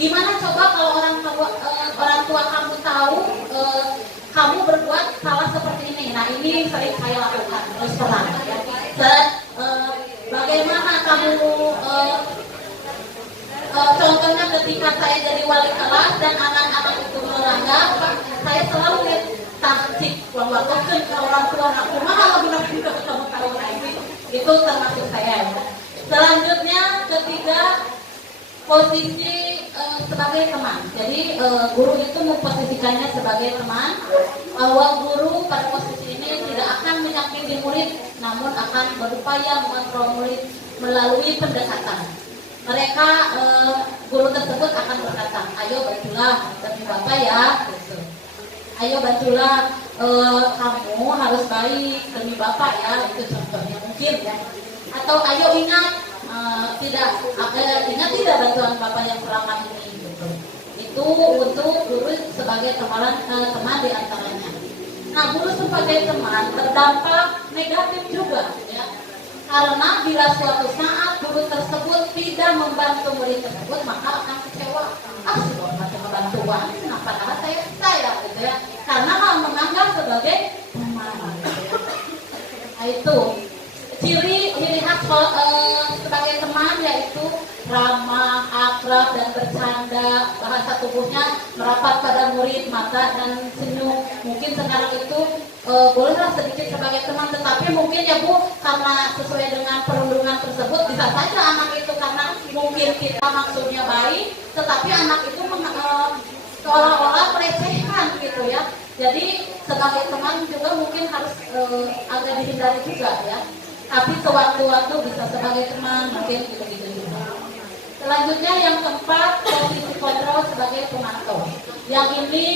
Gimana coba kalau orang tua kamu tahu kamu berbuat salah seperti ini. Nah ini sering saya lakukan terus terang ya. Dan bagaimana kamu contohnya ketika saya jadi wali kelas dan anak-anak itu melanggar, saya selalu taktik waktu ke orang tua aku malah benar-benar kamu tahu ini. Itu termasuk saya ya. Selanjutnya ketiga, posisi sebagai teman. Jadi guru itu memposisikannya sebagai teman, bahwa guru pada posisi ini tidak akan menyakiti murid, namun akan berupaya mengontrol murid melalui pendekatan. Mereka guru tersebut akan berkata, ayo bantulah demi Bapak ya, gitu. Ayo bantulah, kamu harus baik demi Bapak ya, itu contohnya mungkin ya. Atau ayo ingat tidak bantuan Bapak yang selama ini gitu. Itu untuk guru sebagai teman di antaranya. Nah, guru sebagai teman terdampak negatif juga ya. Karena bila suatu saat guru tersebut tidak membantu murid tersebut, maka akan kecewa. Ah, si guru masih membantuan, padahal saya gitu ya. Karena menganggap sebagai teman. Gitu ya. Nah, itu ciri khas sebagai teman yaitu ramah, akrab dan bercanda, bahasa tubuhnya merapat pada murid, mata dan senyum. Mungkin sekarang itu bolehlah sedikit sebagai teman, tetapi mungkin ya Bu, karena sesuai dengan perundungan tersebut bisa saja anak itu karena mungkin kita maksudnya baik, tetapi anak itu seolah-olah melecehkan gitu ya. Jadi sebagai teman juga mungkin harus agak dihindari juga ya. Tapi sewaktu-waktu bisa sebagai teman, mungkin gitu-gitu juga. Selanjutnya yang keempat, posisi kontrol sebagai pemantau. Yang ini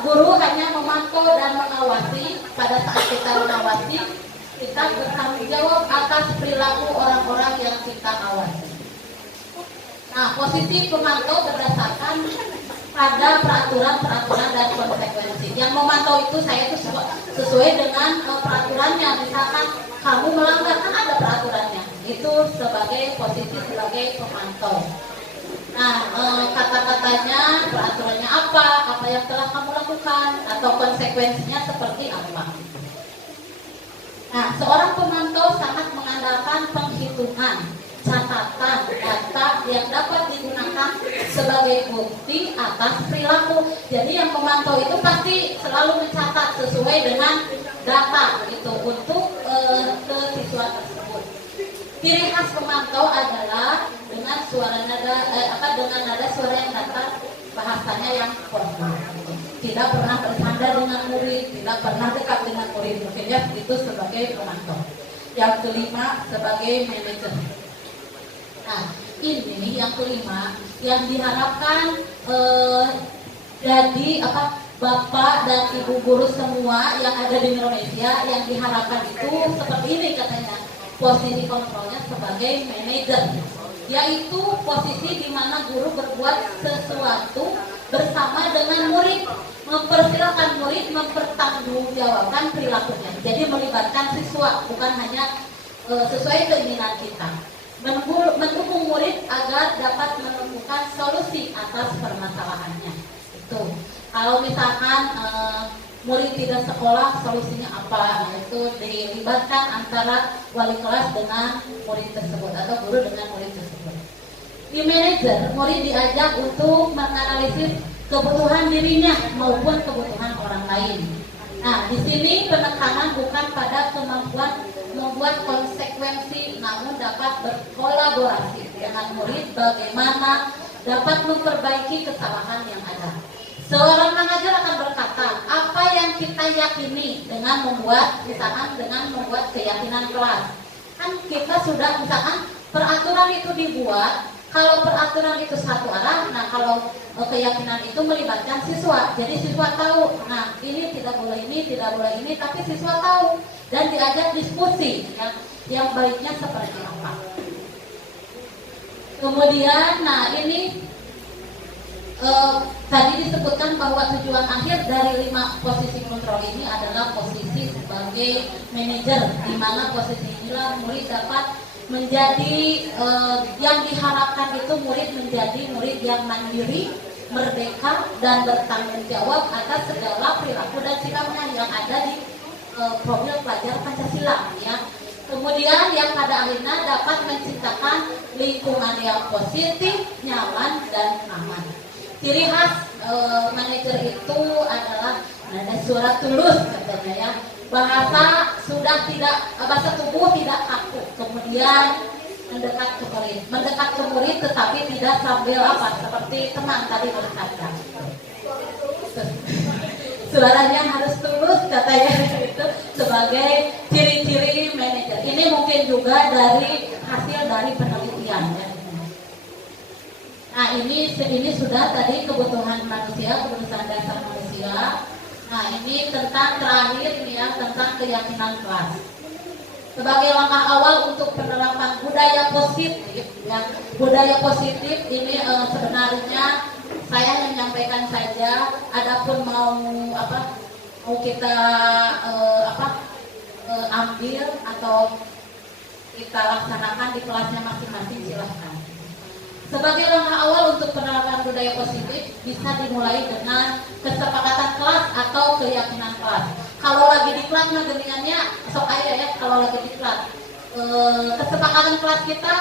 guru hanya memantau dan mengawasi. Pada saat kita mengawasi, kita bertanggung jawab atas perilaku orang-orang yang kita awasi. Nah, posisi pemantau berdasarkan pada peraturan-peraturan dan konsekuensi. Yang memantau itu saya itu sesuai dengan peraturannya. Misalkan kamu melanggar, kan ada peraturannya. Itu sebagai posisi sebagai pemantau. Nah, kata-katanya, peraturannya apa yang telah kamu lakukan, atau konsekuensinya seperti apa. Nah, seorang pemantau sangat mengandalkan penghitungan, catatan, data yang dapat digunakan sebagai bukti atas perilaku. Jadi yang memantau itu pasti selalu mencatat sesuai dengan data itu untuk kesiswaan tersebut. Ciri khas pemantau adalah dengan dengan nada suara yang datar, bahasanya yang formal. Tidak pernah bersandar dengan murid, tidak pernah dekat dengan murid. Mungkinnya itu sebagai pemantau. Yang kelima sebagai manajer. Nah, ini yang kelima yang diharapkan jadi Bapak dan Ibu guru semua yang ada di Indonesia, yang diharapkan itu seperti ini katanya. Posisi kontrolnya sebagai manajer, yaitu posisi di mana guru berbuat sesuatu bersama dengan murid, mempersilahkan murid mempertanggungjawabkan perilakunya. Jadi melibatkan siswa, bukan hanya sesuai keinginan kita. Mendukung murid agar dapat menemukan solusi atas permasalahannya. Itu. Kalau misalkan murid tidak sekolah, solusinya apa? Yaitu dilibatkan antara wali kelas dengan murid tersebut atau guru dengan murid tersebut. Di manajer, murid diajak untuk menganalisis kebutuhan dirinya maupun kebutuhan orang lain. Nah, di sini penekanan bukan pada kemampuan membuat konsekuensi, namun dapat berkolaborasi dengan murid bagaimana dapat memperbaiki kesalahan yang ada. Seorang manajer akan berkata, apa yang kita yakini dengan membuat, misalkan dengan membuat keyakinan kelas. Kan kita sudah, misalkan peraturan itu dibuat, kalau peraturan itu satu arah, nah kalau keyakinan itu melibatkan siswa. Jadi siswa tahu, nah ini tidak boleh ini, tidak boleh ini, tapi siswa tahu. Dan diajak diskusi, yang baiknya seperti apa. Kemudian, nah ini tadi disebutkan bahwa tujuan akhir dari 5 posisi kontrol ini adalah posisi sebagai manajer, di mana posisi inilah murid dapat menjadi yang diharapkan itu murid menjadi murid yang mandiri, merdeka dan bertanggung jawab atas segala perilaku dan sikapnya yang ada di profil pelajar Pancasila ya. Kemudian yang pada akhirnya dapat menciptakan lingkungan yang positif, nyaman dan aman. Ciri khas manajer itu adalah nada suara tulus katanya ya. Bahasa tubuh tidak kaku. Kemudian mendekat ke murid tetapi tidak sambil seperti teman tadi berkata. Suaranya harus tulus katanya itu sebagai ciri-ciri manajer. Ini mungkin juga dari hasil dari penelitian ya. Nah ini sudah tadi kebutuhan manusia, kebutuhan dasar manusia. Nah ini tentang terakhir ini ya, tentang keyakinan kelas. Sebagai langkah awal untuk penerapan budaya positif, ya budaya positif ini sebenarnya saya menyampaikan saja. Adapun mau kita ambil atau kita laksanakan di kelasnya masing-masing, silahkan. Sebagai langkah awal untuk penerapan budaya positif bisa dimulai dengan kesepakatan kelas atau keyakinan kelas. Kalau lagi di kelas nah geningannya sok aya ya, kalau lagi di kelas kesepakatan kelas kita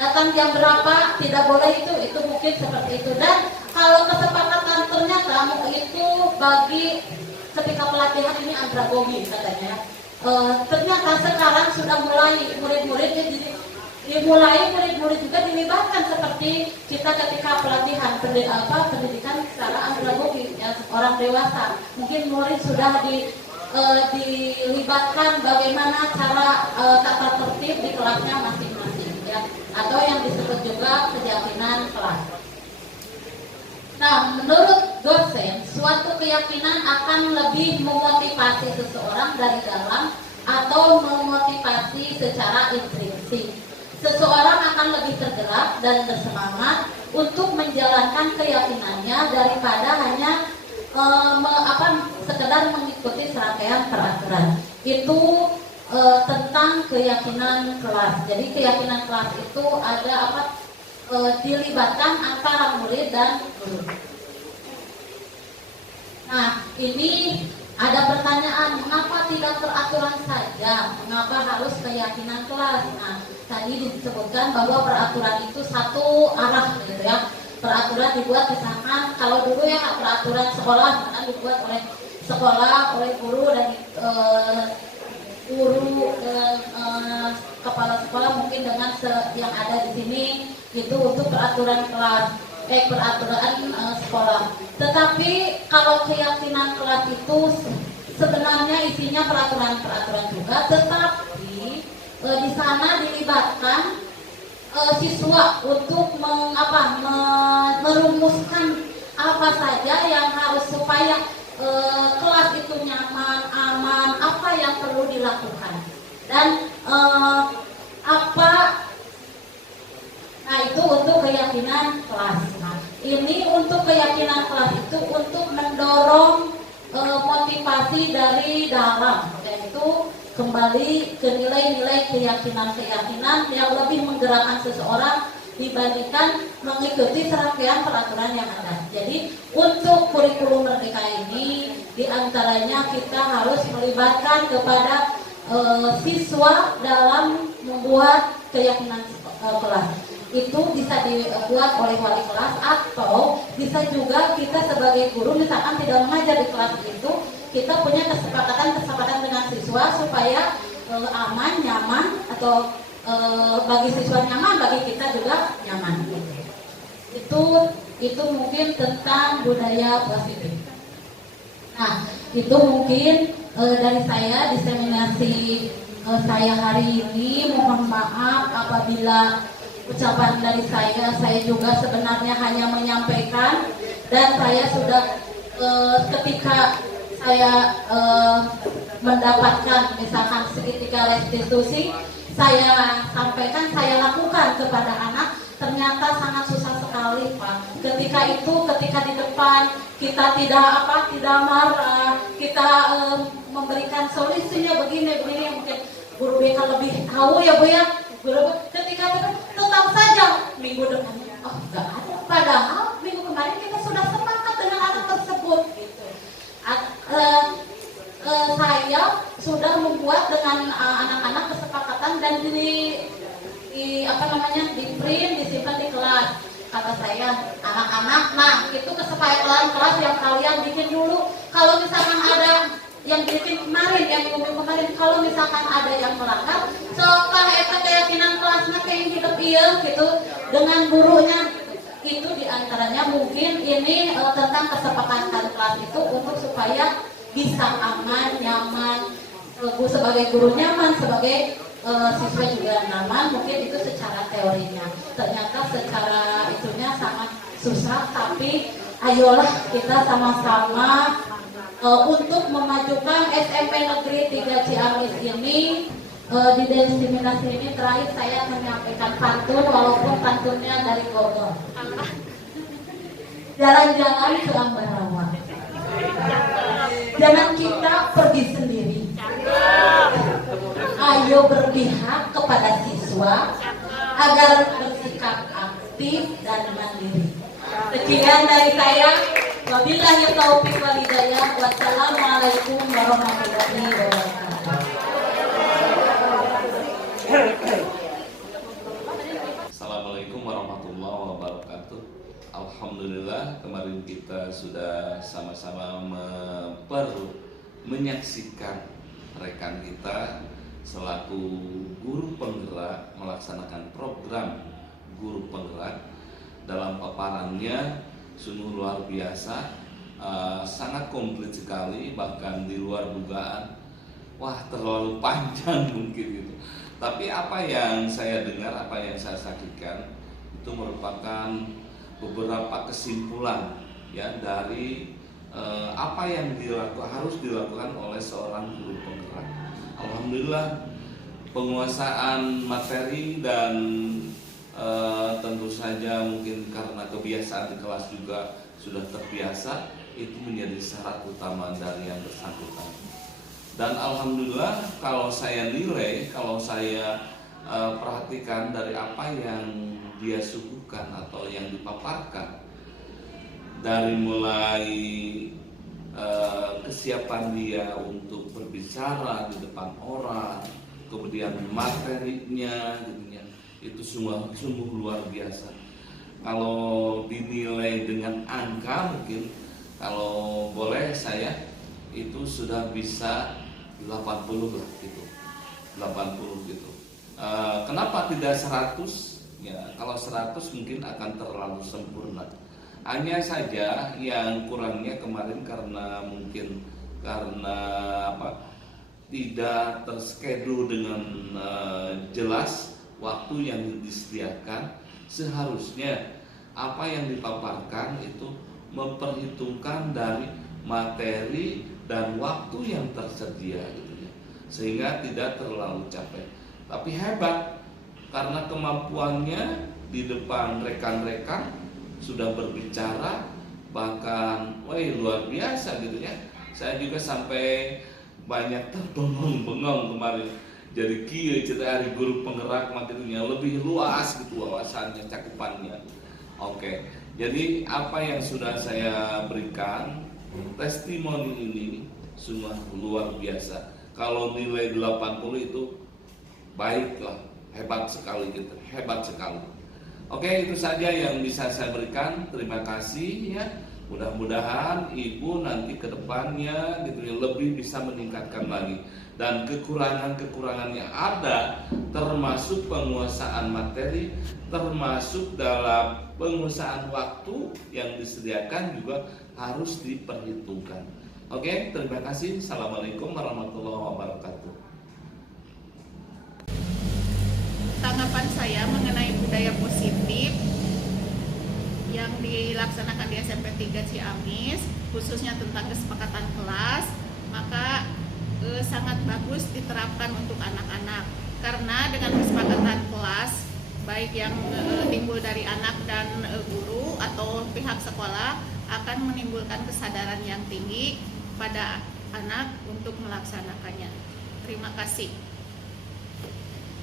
datang jam berapa, tidak boleh itu mungkin seperti itu. Dan kalau kesepakatan ternyata itu bagi ketika pelatihan ini andragogi katanya, ternyata sekarang sudah mulai murid-muridnya murid-murid juga dilibatkan seperti kita ketika pelatihan pendidikan secara andragogi ya, orang dewasa. Mungkin murid sudah dilibatkan bagaimana cara tata tertib di kelasnya masing-masing ya, atau yang disebut juga keyakinan kelas. Nah, menurut dosen, suatu keyakinan akan lebih memotivasi seseorang dari dalam atau memotivasi secara intrinsik. Seseorang akan lebih tergerak dan bersemangat untuk menjalankan keyakinannya daripada hanya sekedar mengikuti serangkaian peraturan. Itu tentang keyakinan kelas. Jadi keyakinan kelas itu ada dilibatkan antara murid dan guru. Nah, ini ada pertanyaan, mengapa tidak peraturan saja? Mengapa harus keyakinan kelas? Nah, tadi disebutkan bahwa peraturan itu satu arah gitu ya. Peraturan dibuat misalkan kalau dulu ya peraturan sekolah kan dibuat oleh sekolah, oleh guru dan kepala sekolah mungkin dengan yang ada di sini itu untuk peraturan kelas, peraturan sekolah. Tetapi kalau keyakinan kelas itu sebenarnya isinya peraturan-peraturan juga, tetapi di sana dilibatkan siswa untuk merumuskan apa saja yang harus supaya kelas itu nyaman, aman, apa yang perlu dilakukan dan nah itu untuk keyakinan kelas. Nah, ini untuk keyakinan kelas itu untuk mendorong motivasi dari dalam, yaitu kembali ke nilai-nilai keyakinan-keyakinan yang lebih menggerakkan seseorang dibandingkan mengikuti serangkaian peraturan yang ada. Jadi untuk kurikulum merdeka ini diantaranya kita harus melibatkan kepada siswa dalam membuat keyakinan kelas. Itu bisa dibuat oleh wali kelas atau bisa juga kita sebagai guru misalkan tidak mengajar di kelas itu, kita punya kesepakatan dengan siswa supaya aman, nyaman, atau bagi siswa nyaman, bagi kita juga nyaman. Itu mungkin tentang budaya positif. Nah, itu mungkin dari saya diseminasi saya hari ini. Mohon maaf apabila ucapan dari saya juga sebenarnya hanya menyampaikan, dan saya sudah ketika saya mendapatkan misalkan seketika restitusi, saya sampaikan, saya lakukan kepada anak, ternyata sangat susah sekali Pak. Ketika di depan kita tidak marah, kita memberikan solusinya begini mungkin guru BK lebih tahu ya Bu ya. Ketika tetap saja minggu depan enggak ada, padahal minggu kemarin kita sudah sepakat dengan anak tersebut gitu. Saya sudah membuat dengan anak-anak kesepakatan dan di print, disimpan di kelas. Kata saya, anak-anak, nah itu kesepakatan kelas yang kalian bikin dulu. Kalau misalkan ada yang bikin kemarin, yang minggu kemarin, kalau misalkan ada yang melanggar, setelah keyakinan kelasnya kayak hidup gitu dengan gurunya, itu diantaranya mungkin ini tentang kesepakatan kelas itu untuk supaya bisa aman, nyaman, sebagai guru nyaman, sebagai siswa juga nyaman. Mungkin itu secara teorinya, ternyata secara itunya sangat susah, tapi ayolah kita sama-sama untuk memajukan SMP Negeri 3 Ciamis ini. Di diseminasi ini terakhir saya menyampaikan pantun, walaupun pantunnya dari Bogor. Jalan-jalan ke Ambarawa, jangan kita pergi sendiri. Ayo berpihak kepada siswa agar bersikap aktif dan mandiri. Sekian dari saya. Wabillahi taufiq wal hidayah. Wassalamualaikum warahmatullahi wabarakatuh. Assalamualaikum warahmatullahi wabarakatuh. Alhamdulillah, kemarin kita sudah sama-sama menyaksikan rekan kita selaku guru penggerak melaksanakan program guru penggerak. Dalam paparannya sungguh luar biasa, sangat komplit sekali, bahkan di luar dugaan. Wah, terlalu panjang mungkin gitu. Tapi apa yang saya dengar, apa yang saya saksikan itu merupakan beberapa kesimpulan ya dari apa yang harus dilakukan oleh seorang guru penggerak. Alhamdulillah, penguasaan materi dan tentu saja mungkin karena kebiasaan di kelas juga sudah terbiasa, itu menjadi syarat utama dari yang bersangkutan. Dan alhamdulillah, kalau saya nilai, kalau saya perhatikan dari apa yang dia suguhkan atau yang dipaparkan, dari mulai kesiapan dia untuk berbicara di depan orang, kemudian materinya gitu ya, itu sungguh luar biasa. Kalau dinilai dengan angka, mungkin kalau boleh saya itu sudah bisa 80 lah gitu, 80 gitu. Kenapa tidak 100? Ya, kalau 100 mungkin akan terlalu sempurna. Hanya saja yang kurangnya kemarin karena tidak terschedule dengan jelas waktu yang disediakan. Seharusnya apa yang dipaparkan itu memperhitungkan dari materi dan waktu yang tersedia gitu ya, sehingga tidak terlalu capek. Tapi hebat karena kemampuannya di depan rekan-rekan sudah berbicara, bahkan luar biasa gitu ya. Saya juga sampai banyak terbengong-bengong kemarin. Jadi kieu cerita hari guru penggerak maksudnya lebih luas gitu wawasannya, cakupannya. Oke. Jadi apa yang sudah saya berikan, testimoni ini sungguh luar biasa. Kalau nilai 80 itu baiklah, hebat sekali gitu, hebat sekali. Oke, itu saja yang bisa saya berikan. Terima kasih ya. Mudah-mudahan ibu nanti ke depannya gitu ya lebih bisa meningkatkan lagi. Dan kekurangan-kekurangan yang ada termasuk penguasaan materi, termasuk dalam penguasaan waktu yang disediakan juga harus diperhitungkan. Oke, terima kasih. Assalamualaikum warahmatullahi wabarakatuh. Tanggapan saya mengenai budaya positif yang dilaksanakan di SMP 3 Ciamis, khususnya tentang kesepakatan kelas, maka sangat bagus diterapkan untuk anak-anak. Karena dengan kesepakatan kelas, baik yang timbul dari anak dan guru atau pihak sekolah, akan menimbulkan kesadaran yang tinggi pada anak untuk melaksanakannya. Terima kasih.